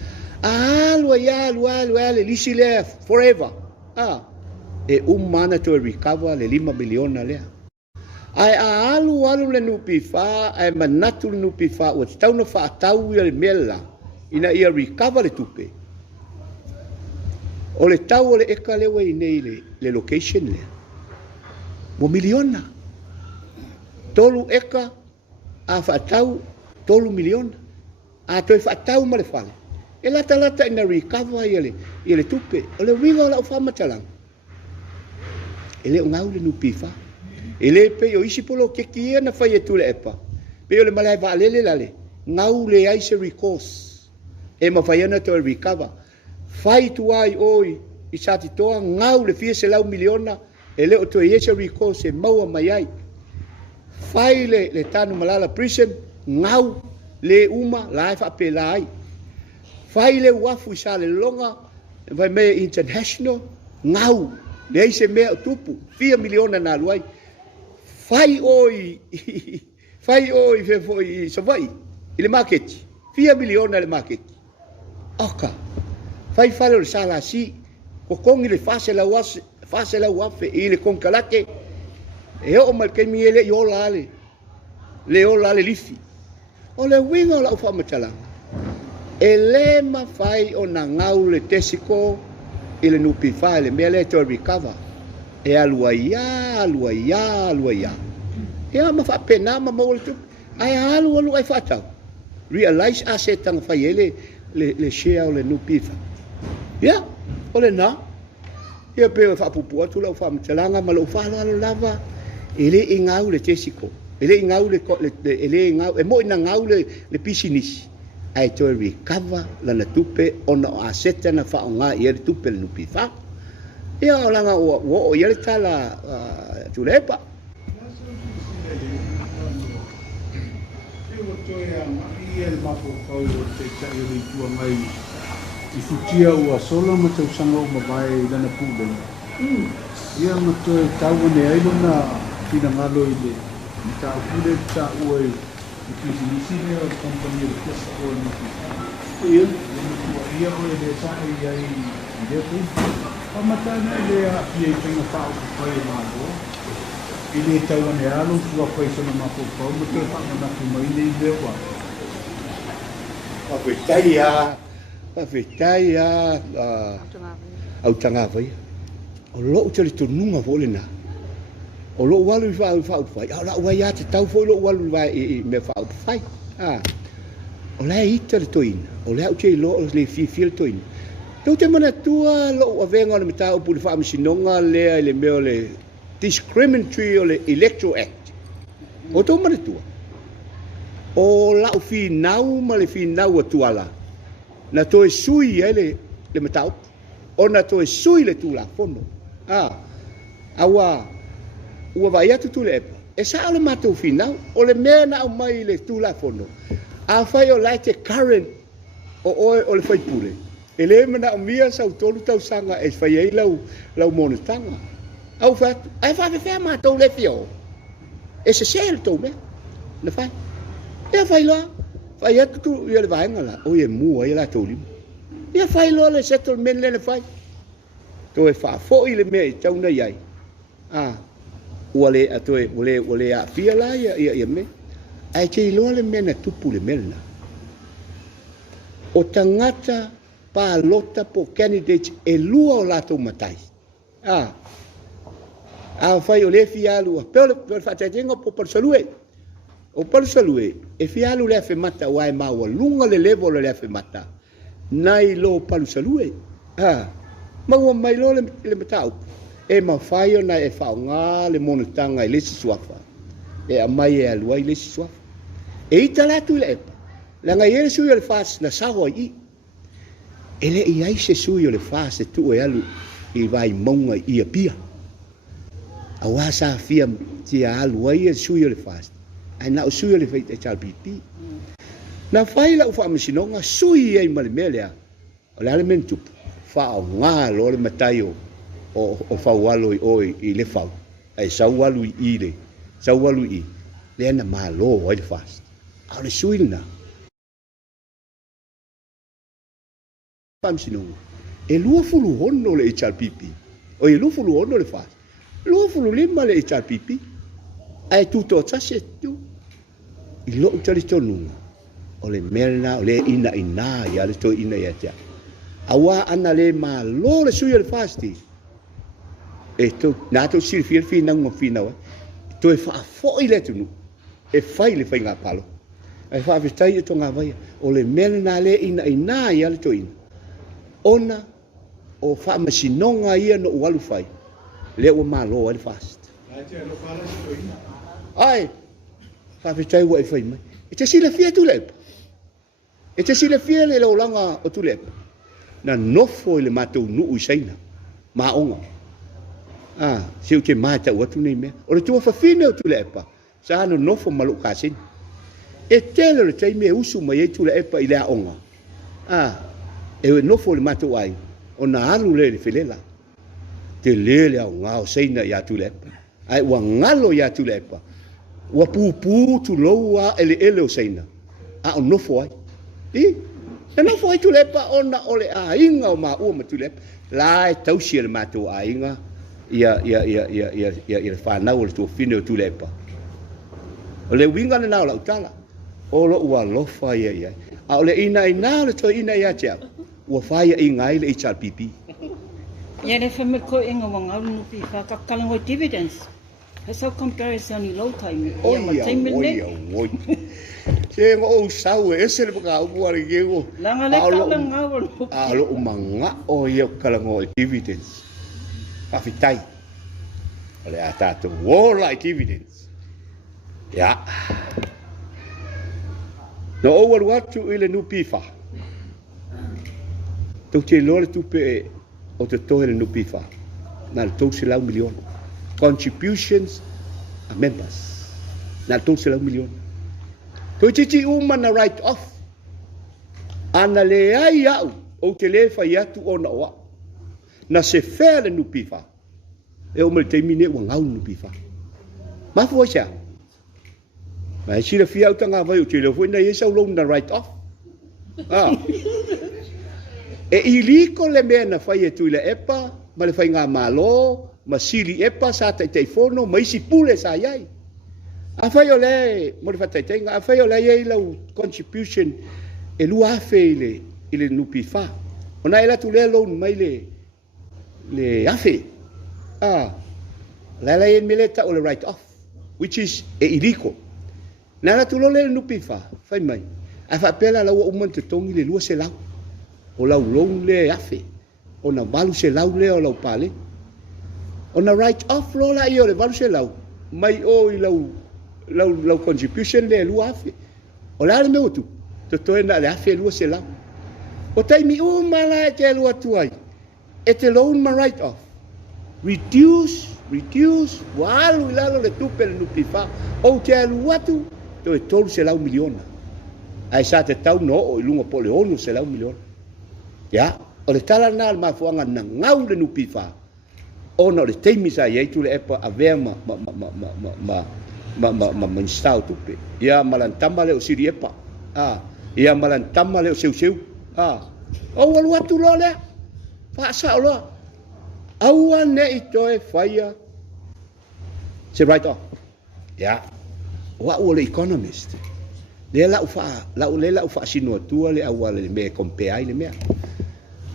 Alua le lisi lea forever. E umana to recover le 5 miliona lea. Ai alu le nupi fa. Ai manatu le nupi fa. Ua tau na fa atau ia le mela. Ina ia recover le tupe. O le tau o le eka lewa i nei le location le. Mo miliona. Tolu eka a whaatau 3 miliona. A toi whaatau ma le whale. E lata ina recover i le tupe. O le ringa o la o whamatalang. E le o ngau le nupi wha. E le pe o isi polo keki ia na whai e Tuilaepa. Pe o le malai wa alele lale. Ngau le aise recourse. E mawhaiana to recover. Whai tuai oi i sati toa ngau le fia se lau miliona e leo to iesa recourse e maua mai ai. Whai le tanu malala prison ngau le uma la e whape la ai. Whai le wafu i sa le longa vai me international ngau le se me tupu 4 miliona na luai fai oi fe foi so vai ile market 4 miliona le market oka fai falo le sala si ko kongi le fase la wafe ile kon kalake e o mal ke mi ele yo lale le o lale lifi o le winga la fa matala ele ma fai o na ngau le tesiko ile nupi fai le mele to recover e aluia ya ma fa pena ma mo tu ai alu ai fa tau realize asset tang fai ele le share le nupi fa ya ole na ia pe fa pupu tu la fa mtalanga ma lo fa la lava ele ingau le tesiko ele ingau le ele ingau e mo ina ngau le pisinis ai to recover la na tupe ona asset na fa nga ia tupe le nupi fa ia langa o ia tala Tuilaepa I futia ua sola ma tau sanga o mabae i lana pūlena. Ia ma toi tau ane ai lona pina ngalo i le. I tau pūle ta ua i kisi nisi lea o kompani o kesa o niki. Ia ia o e le sae i ai i le pū. Pamatana i le a Apia i tenga whao kupai e mālo. I le tau ane alo tua pai sona ma pūpau ma toi whakamanaku mai nei lea wa. Whawhetai au tanga vai. O lo te le tonunga vole na. O lo walu i whau whai. O la wai ate tau fo lo walu i me whau whai. O la ita le toina. O la uche i lo le fi le toina. Tau te mana tua lo a venga le meta upu le wha misinonga lea i le meo le discriminatory o le Electoral Act. O tau mana tua. O la ufi nau ma le fi nau a tuala. Na toe sui ele le matau o na toe sui le tula fono awa ua vai atu Tuilaepa e sa ole matou finau o le mea na au mai le tula fono a fai o lai te current o le faipule e le mana mia sa tolu tau sanga e fai ei lau monotanga au fatu ai fa fe matou le fio e se sel tau me na fai e fai la fai atu tu ia le vaenga la o ia mua ia la toli ia fai lo le settlement le fai to e fa fo i le me tau na iai ua le atoe ole a fia la ia me ai te lo le me na tupu le melna o tangata pa lota po candidates e lua o lato matai fai o le fia lua pe fa te tengo po per salue o per salue e fia lu le fe mata wai ma wa lunga le level le fe mata nai lo palu salue ma wa mai lo le matau e ma fai na e fa nga le monotanga le swafa e a mai e alua le swafa e itala Tuilaepa la nga ye su le fas na sawa i ele i ai se su le fas e tu e alu i vai monga i Apia a wa sa fia ti alu ai su le fas ai na su le fai e chal pipi na fai la ufa misinonga sui ai male melea o le elementu fa nga lo le mataio o fa walo i le fa ai sa walu i le na malo ai le fast a le sui na misinonga e lua fulu hono le chal pipi o i lua fulu hono le fast lua fulu lima le chal pipi ai tutto tsasse tu i lo tali tonunga o le melna o le ina ia le to ina ia tia awa ana le ma lo le sui le fasti e to na to sir fi na ngofina to e fa fo i le tunu e fai le fai nga palo e fa vitai e to nga vai o le melna le ina ia le to ina ona o fa masinonga ia no walu fai le o ma lo le fast ai fa vitai wa e fai mai e te sila fia Tuilaepa e te sila fia le laulanga o Tuilaepa na nofo i le matou nuu i saina maonga se u te mata ua tu nei mea o le tua fafine o Tuilaepa sa ano nofo malu kasini e tele le taime usu mai e Tuilaepa i le aonga e nofo le matou ai o na alu le felela te lele au ngao seina ya Tuilaepa ai ua ngalo ya Tuilaepa ua pupu tu loua ele o seina a o nofo ai e nofo ai Tuilaepa ona ole a inga o maua ma Tuilaepa la e tausi le matou a inga ia whanau le tuafine o Tuilaepa o le winga na nao la utala o lo ua lofa ia a o le ina le toi ina ia te au ua whaia i ngai le HRPP. Ia le whame ko inga wanga unu pi whakakalango dividends. Hesa comparison i low time. Oia. Se ngo o sau e se le baka upu are gego. Langa le kalango unu pi. A lo umanga o ia kalango dividends. Pafitai. Ole a tato wola dividends. Ya. No o watu ile nupi fa. Tau te lore tupe o te tohe le nupi wha. Nā le tau se lau miliona. Contributions a members. Nā le tau se lau miliona. Toi titi uma na write off. Ana le ai au o te le whai atu o na oa. Na se whea le nupi wha. E o me te mine ua ngau nupi wha. Mafu o sea. Ma e sira fia utanga vai o te leo fuina e sau long na write off. E iliko le mea na whai e Tuilaepa, ma le whai ngā malo, ma siri epa sa tai fono, ma isi pule sa iai. A whai o le, mo le whatai a whai o le iei lau contribution e lua afe i le nupi wha. O na e latu le loan mai le afe. La e meleta o le write off, which is e iliko. Na latu lo le nupi wha, whai mai. A whapela lau uman te tongi le lua se lau. O lau long le afe, o na walu se lau le o lau pale, o na write off lo la i o le walu se lau, mai o i lau contribution le lua afe, o la le me otu, to toe na le afe lua se lau, o taimi uma la e te lua tuai, e te loan ma write off, reduce, walu i lalo le tupe le nupi wha, o te alu watu, to e tolu se lau miliona, ai sa te tau no o i lunga po le onu se lau miliona. Ya, o le tala nā le mafuanga na ngau le nupi wha. Ona o le teimi sa iei Tuilaepa a vea ma instau tupe. Ia malantama le o siri epa. Ia malantama le o seu. O walu atu loa lea. Whaasa o loa. Aua ne i toe whaia. Se right off. Ya. Wa ua le economist. Le lau wha sinua tua le aua le mea compare le mea.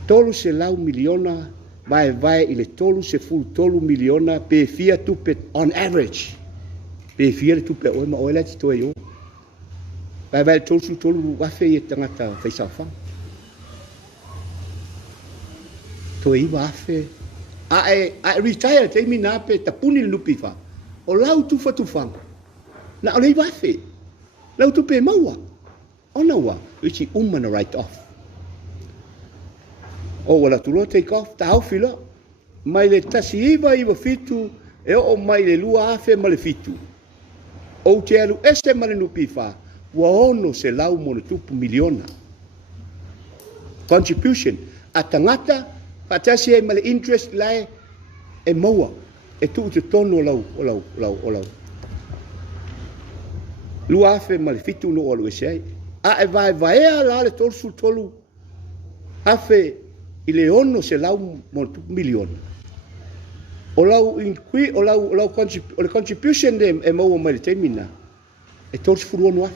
Tolu se lau miliona, vai i le tolu se fulu tolu miliona, pe fia tupe on average. Pe fia le tupe oe ma oe lati toe yo. Vai tolu wafe i tangata whaisawha. Toe iwa afe. A retire te imi nā pe tapuni le nupi wha. O lau tufa. Na o le iwa afe. Lau tupe maua. Ona wa, uchi umana write off. O wala tulo take off, ta hau fila. Mai le tasi iwa fitu, e o mai le lua afe ma le fitu. O te alu ese ma le nupi wha, wa ono se lau mo le tupu miliona. Contribution. A tangata, fatasi e ma le interest lai, e maua. E tu te tono o lau. Lua afe ma le fitu no o alu ese ai. A e vaea la le tolu. Afe, i le ono se lau mo miliona. O le contribution e maua mai le teimina, e tolu furu ono afe.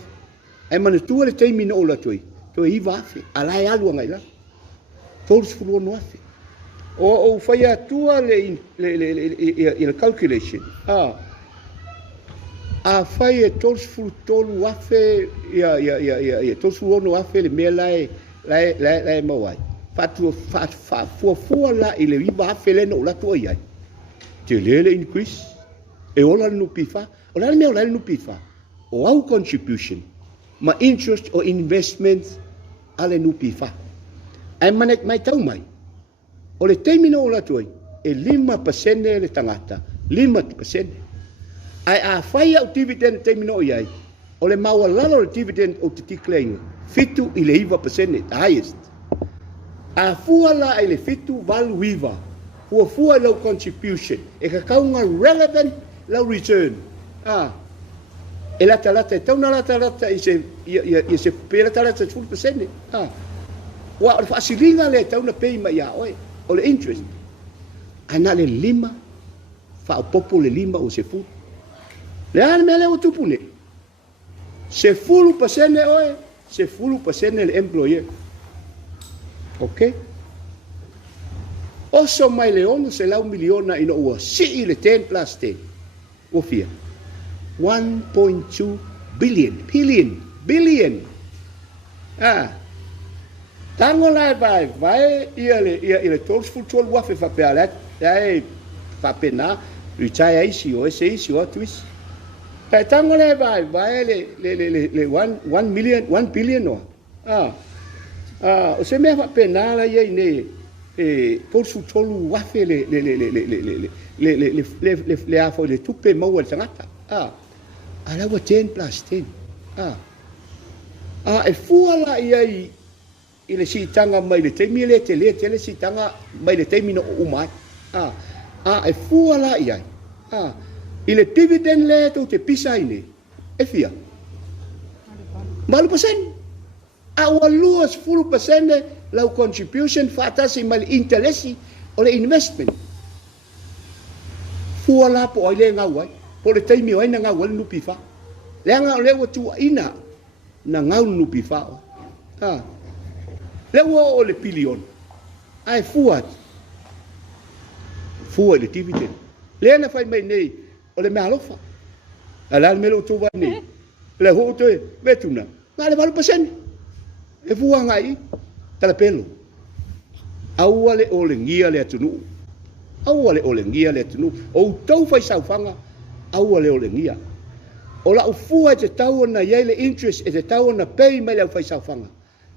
E mane tua le teimina o la toi iwa afe, ala e alu angai la. Tolu furu ono afe. O whaia tua le calculation. A whai e tolu furu tolu afe, tolu furu ono afe le mea lai mawai. Fua la i le iwa afe le no la tua iai. Te lele increase. E ola le nupi wha. O la le mea o la le nupi wha. O au contribution. Ma interest o investment a le nupi wha. Ai manek mai tau mai. O le teimina o la tua e 5% le tangata. 5%. Ai a whai au dividend teimina o iai. O le maua lalo le dividend o te tikleinga. Fitu i le 5%, the highest. A fua la ele fitu valuiva. Fua lau contribution. E ka kaunga relevant lau return. E lata e tauna lata i se pera lata 2%. Wa o fasilinga le tauna pei mai ya oi. O le interest. Ana le 5 fa o popo le 5 o se fu. Le ana me le o tupune. Se fulu pasene oe, se fulu pasene le employer. Ok? Oso mai le ono se lau miliona ino ua si le 10 plus 10. O fia. 1.2 billion. Tango lai vai ia le tolus full wafe fa pe alat, ai fa pena, retire isi o ese isi o twist. Pe tango lai vai le 1 billion o. O se me fa pena la ia ne tolus full wafe le afo le tupe mau le tangata. Ala wa 10 plus 10. E fuala ia i le sitanga mai le teimi le tele sitanga mai le teimi no umai. E fuala ia. I le dividend le to te pisa ine. E fia. Malu pasen. Awa luas 10% lau contribution fatasi mai interesi o le investment. Fuala po ai le ngawai. Po le taimi o ina ngau le nupi fa. Le anga le wa tuuaiga na ngau nupi fa. Le wa o le pilion. Ai fuat. Fuat le dividend. Le na fai mai nei o le malofa. Ala me lo tu va nei. Le ho te betuna. Na le 1%. E fua ngai tala pelo. Awale o le ngia le atunu. Awale o le ngia le atunu. O tau fai saufanga. Aua leo le ngia. O la ufua te tau na yei le interest e te tau na pei mai le fai saufanga.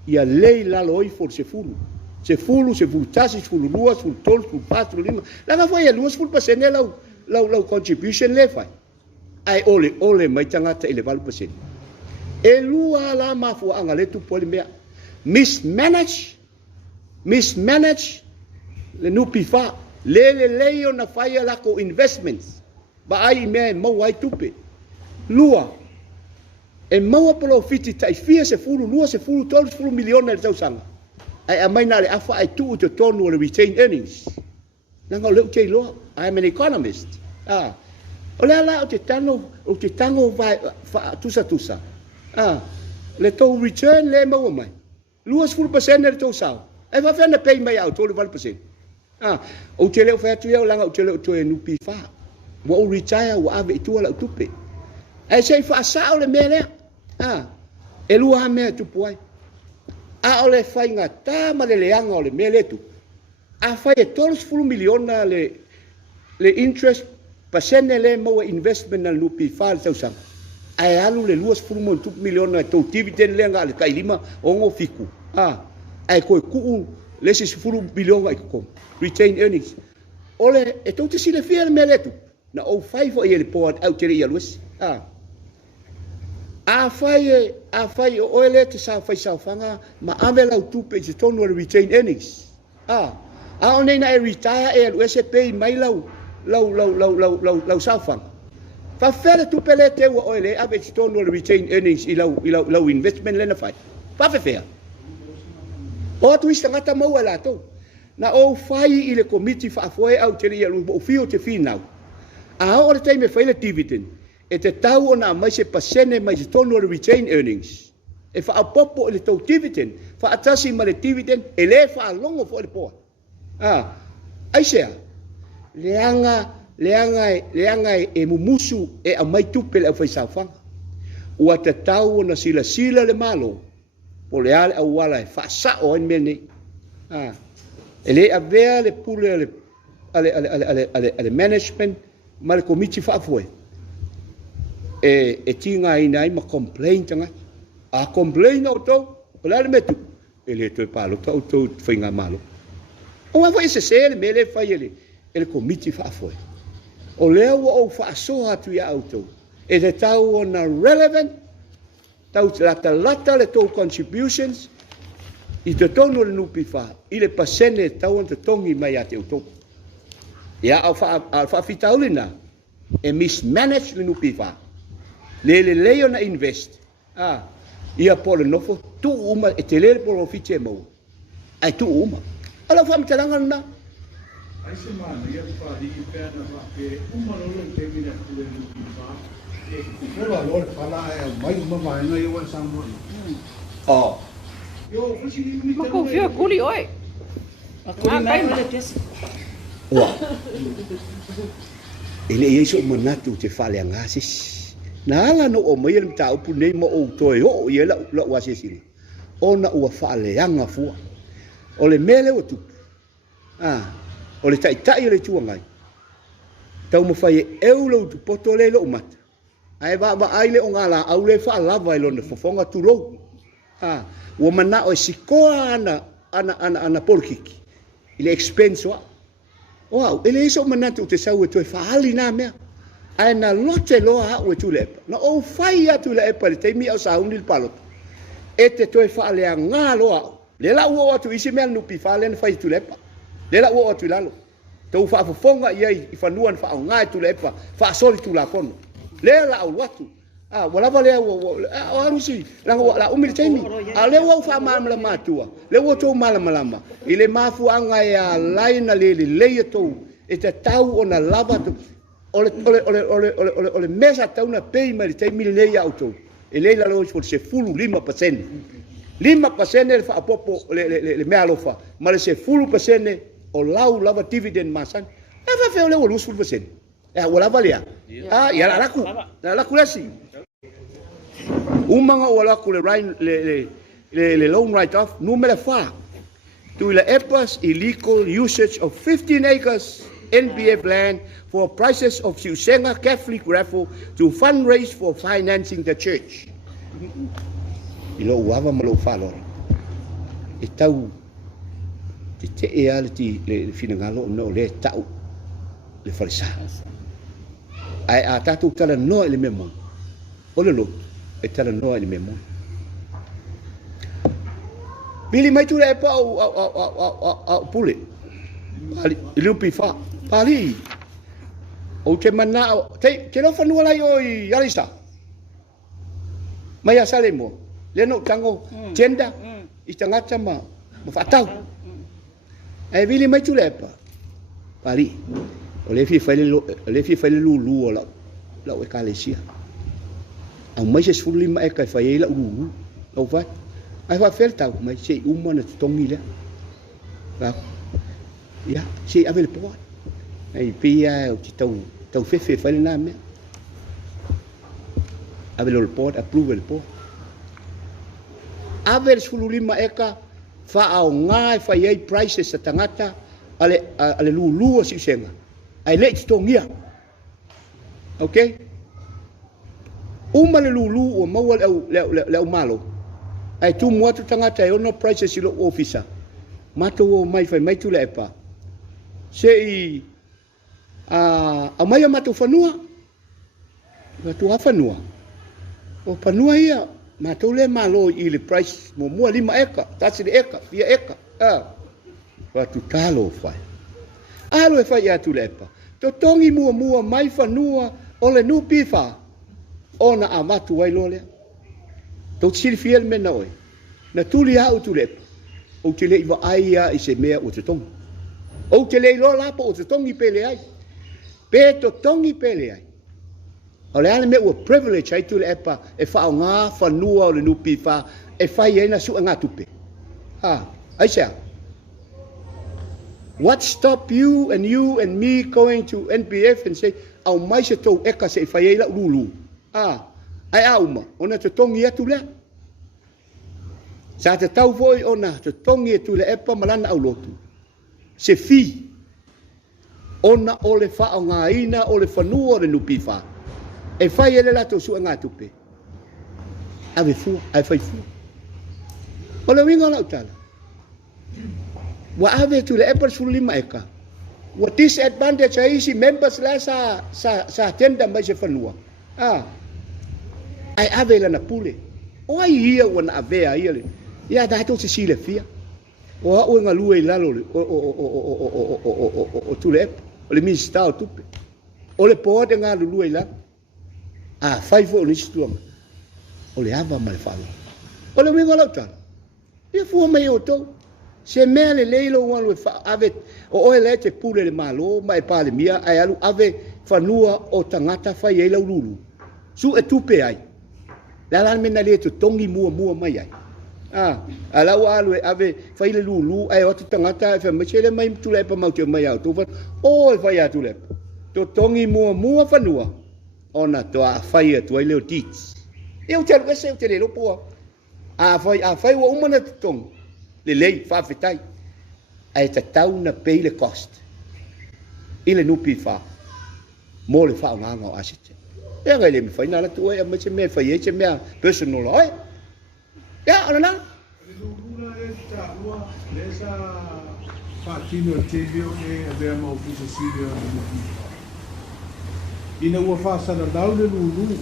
Ia lei lalo oi for se fulu. Se fulu tasi, se fulu lua, se fulu tolu, se fulu patu, lima. Langa fai e lua se fulu pasene lau contribution le fai. Ai ole mai tangata i le 2%. E lua la mafua anga le tupo le mea. Mismanage le nupi fa. Le leo na fai lako investments. Ba ai me mau ai tupe. Lua. E mau polo fiti tai fia se fulu lua se fulu tolu se fulu miliona le tau sanga. Ai amai na le afa ai tu te tonu le retained earnings. Nanga leu te loa. I'm an economist. O le ala o te tango vai tusa. Le tau return le mau mai. Lua se fulu pasene le tau sao. E fa fena pay mai au tolu 1%. O te leo fa tu ia langa o te leo to e nupi fa. Wa o retire wa ave tu ala tupe. E sei fa sa o le mele. E lua me tu puai. O le fai ngata ma le leanga o le mele tu. A fai e tolos fulu miliona le interest pasene le mo investment na lupi fa tau sang. Ai alu le luas fulu mon tu miliona to dividend le nga le kai lima o ngo fiku. Ai ko ku le si fulu biliona i ko. Retain earnings. Ole e to te sile fia le mele tu. Na o 5 o ele port out tere ia luas. A fai o ele te sa fai sa fanga ma ame lau tupe se tonu retain earnings. O nei na e retire e luas e pay mai lau sa fanga. Fa fere tupe le te o ele ave se tonu retain earnings i lau investment le na fai. Fa fea. O tu istangata mau ala to. Na o fai i le committee fa foi out tere ia luas o fio te finau. O le taime fai le dividend. E te tau o na mai se pasene mai se tonu le retain earnings. E fa apopo le tau dividend. Fa atasi ma le dividend. E le fa alongo fo le poa. Aisea. Leanga e mumusu e a mai tupe le au fai saufanga. Ua te tau o na sila le malo. Po le ale au wala e fa sa o en mene. E le avea le pule ale management. Ma le komiti whaafoe. E tinga ina ai ma complain tanga. A complain au tau. O le metu. E le toi palo tau tau whainga malo. O wa fai se le mele fai ele komiti whaafoe. O lea wa o whaasoha atu ia au tau. E te tau o na relevant. Tau lata le tau contributions. I te tono le nupi wha, i le pasene tauan te tongi mai a te uto. Ia au wha fitaulina, e mismanage le nupi wha. Le leo na invest. Ia po le nofo, tu uma, e te lele po lo fite mau. Ai tu uma. Ala wha mitalanga na. Ai se mana, ia whāri i pēna wha ke umarolo te mire tu le nuki wha. E kura lor whala e mai umama e ngai oa Samoa. Yo, whasi ni umi tanu. Mako whia kuri oi. Kuri mai le tesi. Ua. Ele ia iso manatu te whale a ngasis. Na ala no o mai ele ta upu nei mo o toi ho ia la wasisi. Ona ua whale anga fua. O le mele o tupu. O le tai le tuangai. Tau mo whai e eulo tu poto le lo umata. Ai wa aile o ngala au le wha lava ilo ne fofonga tu lo. Ua mana o e sikoa ana porkiki. Ile expense wa. Wow, ele iso manatu te sau e tu e whaali nā mea. Ai na lote loa hau e Tuilaepa. Na o whai a Tuilaepa le teimi au sauni le paloto. E te toi whaale a ngā loa. Le la ua atu isi mea nupi whaale na whai Tuilaepa. Le la ua atu lalo. Tau whaafafonga iai i whanuan wha au ngā e Tuilaepa. Whaasori tu la pono. Le la au watu. Walava lea o arusi. La umi le teimi. A le wau wha maamala mātua. Le ua tau malamalama. I le mafu anga e a laina le leia tau. E te tau o na lava tau. Ole mesa tauna pei ma le teimi leia au tau. E leila lo for se fulu 5%. 5% le fa popo le mea lofa. Ma le se fulu % o lau lava dividend masan. Ava fe ole o lusu %. O lava lea. Ia la laku. La laku lesi. Umanga o laku le loan write off numele fa. Tuilaepa's illegal usage of 15 acres NBF land for prices of Siusenga Catholic raffle to fundraise for financing the church. Ilo uava malo falor. E tau te ea le finangalo no le tau le falsa. Ai a tatu tala noa le memo. O le lo e tala noa le memo. Bili mai tu le pa au pule. Lupi fa. Papali'i. O te mana te lo fanua lai o i Alisa. Mai asale mo. Le no tango tenda i tangata ma fatau. Ai vili mai tu le pa. Papali'i. O le fi fai Lulu o la o ekalesia. Au mai se sfuli mai kai fai la Lulu. Au vai. Ai fa felta mai se uma na tongi le. Ba. Ya, se ave le po. Ai pia o tau fefe fai na me. Ave le report approve le po. Ave sfuli mai ka fa au ngai fai ai prices sa tangata ale Lulu o si senga. Ai le tongia. Okay? Uma le Lulu o mau le malo. Ai tu mo tu tangata e ona prices lo officer. Mato o mai fai mai Tuilaepa. Sei a mai mato fanua. Tu a fanua. O fanua ia mato le malo i le price mo 5 eka, tasi le eka, 4 eka. Wa tu talo fai. Alo e fai a Tuilaepa. To tongi mua mai fanua o le nupi fa. Ona a matu wai lole. To tsiri fiel mena oi. Na tuli a o Tuilaepa. O te lei wa aia i se mea o te tongi. O te lei lo lapa o te tongi pele ai. Pe to tongi pele ai. O le ale me ua privilege ai Tuilaepa e wha o ngā whanua o le nupi wha e whai eina su a ngā tupe. Ai sea. What stop you and me going to NBF and say, au mai se tau eka se whai eila Lulu. Ai auma, ona te tongi atu lea. Sa te tau voi ona te tongi e Tuilaepa malana au lotu. Se fi. Ona o le wha o ngā ina o le whanua o le nupi wha. E whai ele lato su a ngā tupe. Ave fua, ai whai fua. O le winga lau tala. Wa ave Tuilaepa sulu 5 eka. Wa disadvantage a isi members la sa tenda mai se whanua. Ai ave lana pule. O ai ia wana avea ia le. Ia dato se sile fia. O a o nga lua I lalo o Tuilaepa. O le minista o tupe. O le poa de ngā lua I lalo. A fai fo o nisi tuanga. O le ava ma le whaala. O le winga lau tala. Ia fua mai o tau. Se mea le leilo walu e ave o oe le te pule le malo ma e pale mia ai alu ave whanua o tangata whai e lau Lulu. Su e tupe ai. Le ala mena le to tongi mua mai ai. A lau alu e ave whai le Lulu ai o te tangata e whamachele mai Tuilaepa mautio mai au. Tufan o e whai a Tuilaepa. To tongi mua whanua. Ona to a whai a tuai leo teats. E o te alu ese o te lelo poa. A whai wa umana te tongi. Le lei whawhetai. Ai ta tau na pei le cost. I le nupi wha. Mō le wha o nganga o asite. Ea ngai le mi whai nara tu ea mace mea whai eche mea personal oi. Ea ana na. Le luluna e ta ua le sa whaatino te leo e a vea ma ofisa siria le nupi wha. Ina ua whaasara lau le lulu.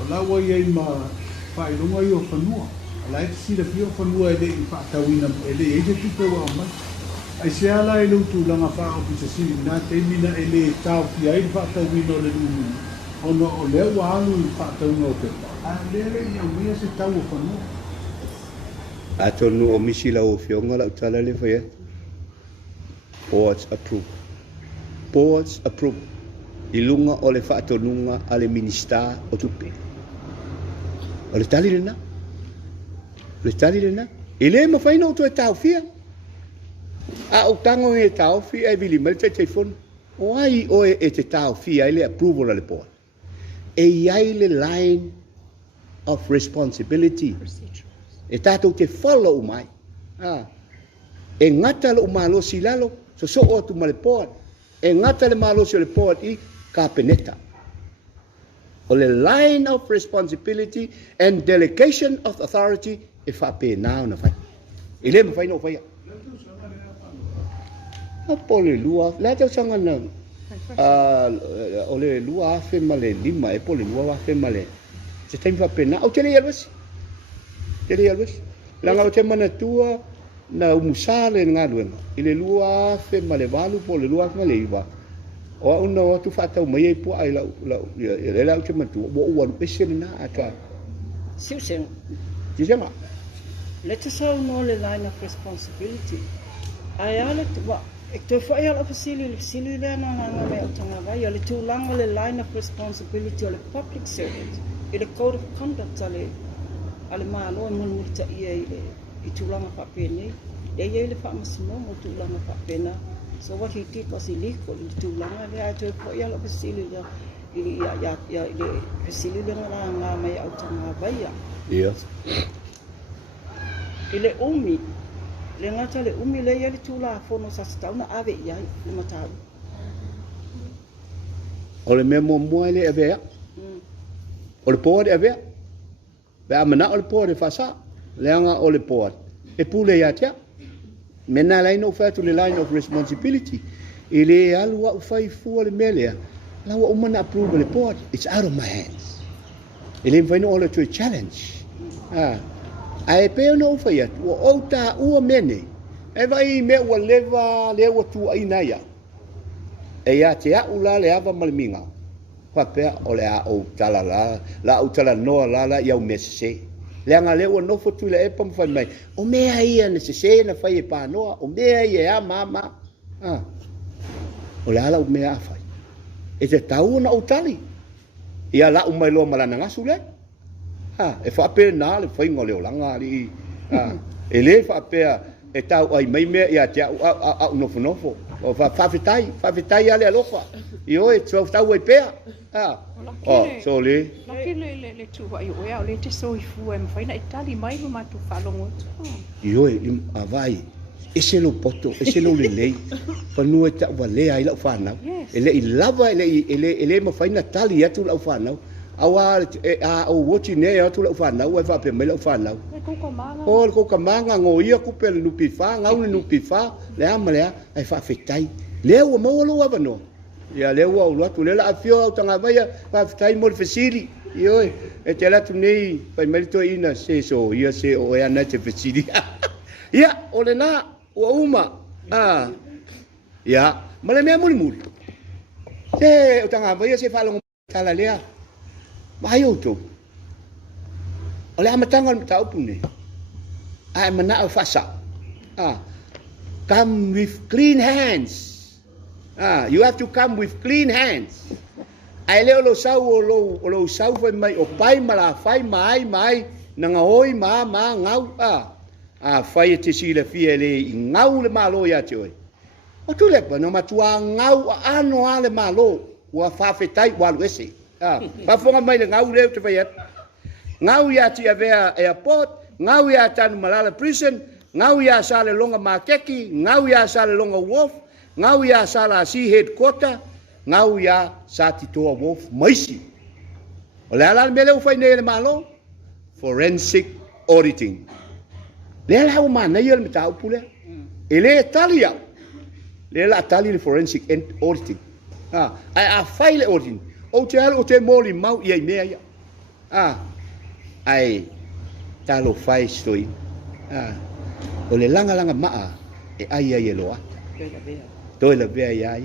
O lau ai ma whailonga I o whanua. Lai te sira pio whanua e le I whaatawina e le e te tupe wa mai. Ai se ala e lutu langa wha o pisa siri nā te mina e le tau ki ai whaatawina o le lulu. Ono o leo wa alu I whaatawina o te wha. A lere I au mea se tau o whanua. A tonu o misi lau o whionga lau tala le whai atu. Boards approved. Boards approved. I lunga o le whaatonunga a le minista o tupe. O le tali le nā. Le tali le na. I le ma whaina o tu e tau fia. A o tango e tau fia e vili mele te teifon. O ai o e te tau fia e le approval le poa. E iai le line of responsibility. E tātou te follow mai. E ngata le o malo si lalo. So o tu ma le poa. E ngata le malo si le poa I ka peneta. O le line of responsibility and delegation of authority e whape nāo na whai. I le ma whai no whai. A po le lua, le tau sanga na, o le lua awhi ma le lima, e po le lua awhi ma le, se taimi whape nā, au tere alwasi. Tere alwasi. Langa o te mana tua na umusa le ngā luenga. I le lua awhi ma le walu, po le lua awhi ma le iwa. O a una o tu whatau mai e pua ai lau, le lau te mana tua, o ua rupese le nā atoa. Siu senga. Tisenga. Let us all know the line of responsibility. Ai ale te wa, e te whai ala fasili le na nganga me o tanga vai, o le tūlanga le line of responsibility o le public servant, I le code of conduct ale mālo e mulmuri ta ia I tūlanga whapene, e ia I le whamasino mo tūlanga whapena, so what he did was illegal I tūlanga, le ai te whai ala fasili le fasili le nganga me o tanga vai. Yes. I le umi, le ngata le umi le ia le tūla whono sa stauna ave iai le mataru. O le mea mua le avea. O le poa le avea. Vea mana o le poa le whasa. Leanga o le poa. E pule ia tia. Mena line of to the line of responsibility. I le alua u whai fua le melea. Lawa umana approve le poa. It's out of my hands. I le mwhaino o le to a challenge. Ai peo no whai atu, o ta ua mene, e vai me ua lewa lewa tu aina ia. E ia te au la le ava malminga, whapea o le a o tala la o tala noa la iau me se. Leanga lewa no fo Tuilaepa mwhai mai, o mea ia na se na whai e Panoa, o mea ia a mama. O le ala o mea a whai. E te tau na o tali, ia la o mai loa malana ngasu le. E whape nā le whainga leo langa li. E le whape e tau ai mai mea ia te au nofo. O whawhetai ale alofa. I oe tau ai pea. So le. Laki le tuwa I oea o le te so I fua e mwhaina e tali mai ma matu whalongo. I oe a vai. E se lo poto, e se lo le lei. Whanua e tau wale ai lau whanau. E le I lava, e le mawhaina tali atu lau whanau. Awa o woti ne atu lau whanau, e whape mai lau whanau. O le koukamanga ngō ia kupe le nupi wha, ngau le nupi wha, le ama lea, ai whawhetai. Lea ua maualo awano. Ia lea ua uluatu, lea la awhio au tanga vaia, whawhetai mo le whesiri. Ioi, e te latu nei, pai marito ina, se so, ia se o ea na te whesiri. Ia, o le nā, ua uma. Ia, ma le mea muli. Se o tanga vai se falongo tala lea. Ma ai outou. O le amatanga o tau pune. Ai mana o fasa. Come with clean hands. You have to come with clean hands. Ai leo lo sau o lo sau fai mai o pai mala fai mai na ngoi ma ngau fai te sila fia le ngau le malo ya te oi. O Tuilaepa no matua ngau ano ale malo ua fafetai walu ese. Pa fonga mai le ngau leo te fai at. Ngau ya ti avea airport, ngau ya tanu malala prison, ngau ya sale longa makeki, ngau ya sale longa wharf, ngau ya sala sea headquarter, ngau ya sa titoa wharf maisi. O le ala me leo fai nei le malo, forensic auditing. Le ala hau mana ia le mita upule. Ele Tali au. Le ala Tali le forensic auditing. Ai a fai le auditing. O te ala o te moli mau ia i mea ia. Ai talo fai stoi. O le langa maa e ai loa. Tuilaepa ia.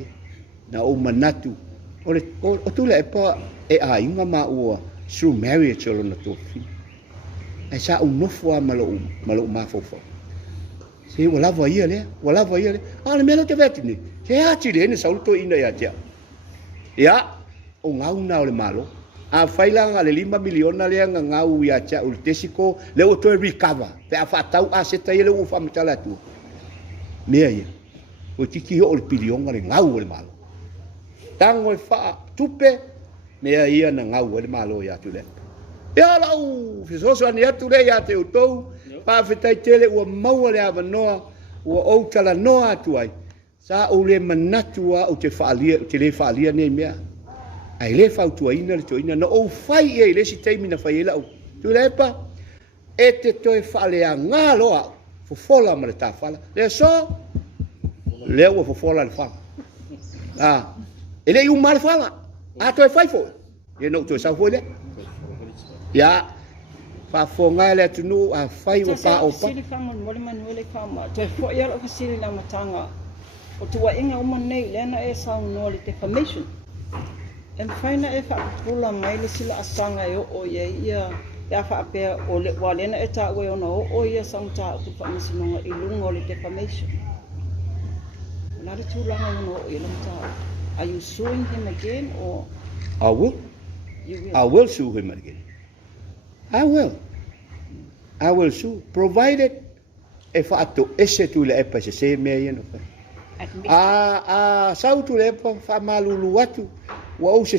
Na o manatu. O Tuilaepa e ai nga ma ua through marriage o na tofi. Ai sa unofo malo mafofo. Se wala va ia le. Le melo te vetini. Se ati le ne sauto ina ia tia. Ia o ngau na o le malo. A failanga le 5 miliona le ngau ia tia o tesiko le o to recover. Pe a fatau a se tai le o fa mitala tu. Mea ia. O tiki o le pilionga le ngau le malo. Tango e fa tupe mea ia na ngau le malo ia Tuilaepa. Ia lau, fisoso ani atu le ia te utou, pa fitai tele ua maua le avanoa, ua ou tala noa atu ai. Sa o le manatua o te le whaalia nei mea. Ai le whautua le toina, na ou fai e le si teimina fai e lau. Tuilaepa, e te toi whaalea ngā loa, fofola ma le tawhala. Le so, le ua fofola le whala. E le iu ma le whala, a toi fai fo. E no toi sau fo le. Ya, fa fonga le tunu a fai o pa o pa. Sili fama mole manuele fama. Te fo ia lo sili la matanga. O tua inga o nei lena e sa no le defamation. En faina e fa pula mai le sila asanga o ia fa apia o le walena e ta we ona o ia sang ta tu fa misino i lungo le defamation. Na le tulanga no i lanta. Are you suing him again or? I will. You will. I will sue him again. I will sue, provided if I to ese Tuilaepa se mea ia no fai. Sau Tuilaepa fa malulu atu, wa o se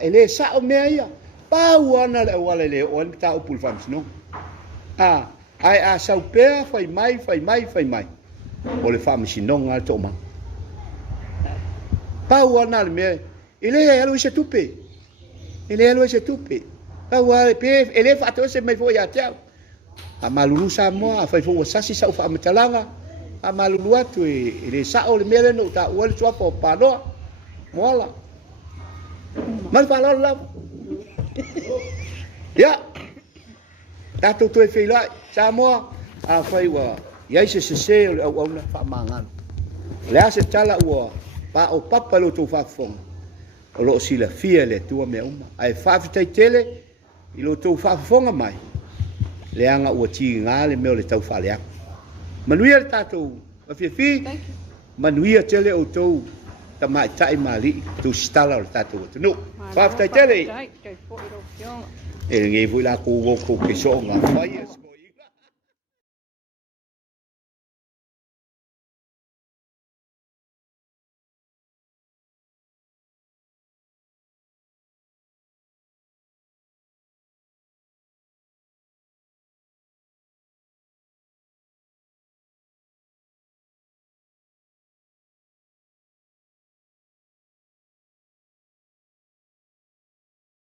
ele sa o mea ia, pa wana le wale le on ta upul fams no. Ai sau pea fai mai. O le fams no ngal toma. Pa wana le mea, ele alo se tupe. Kawa pe ele fa to se mai fo ya tia. A malulu Samoa a fai fo sasi sa fa matalanga. A malulu atu ele sa o le mele no ta o le tua po Panoa. Moala. Mal fa la. Ya. Tato to fe la Samoa a fai wa ia se o na fa mangan. Le ase tala o pa o papalo to fa fong. O lo sila fia le tua me uma. Ai fa fitai tele i lo tau whaafonga mai. Le anga ua ti ngā le meo le tau whaaleak. Manuia le tātou, mawhiawhi, manuia tele o tau ta mai tai mali, tu stala o le tātou o tunu. Whaafitai tele. E ngei vui la kou woko ke so ngā whai.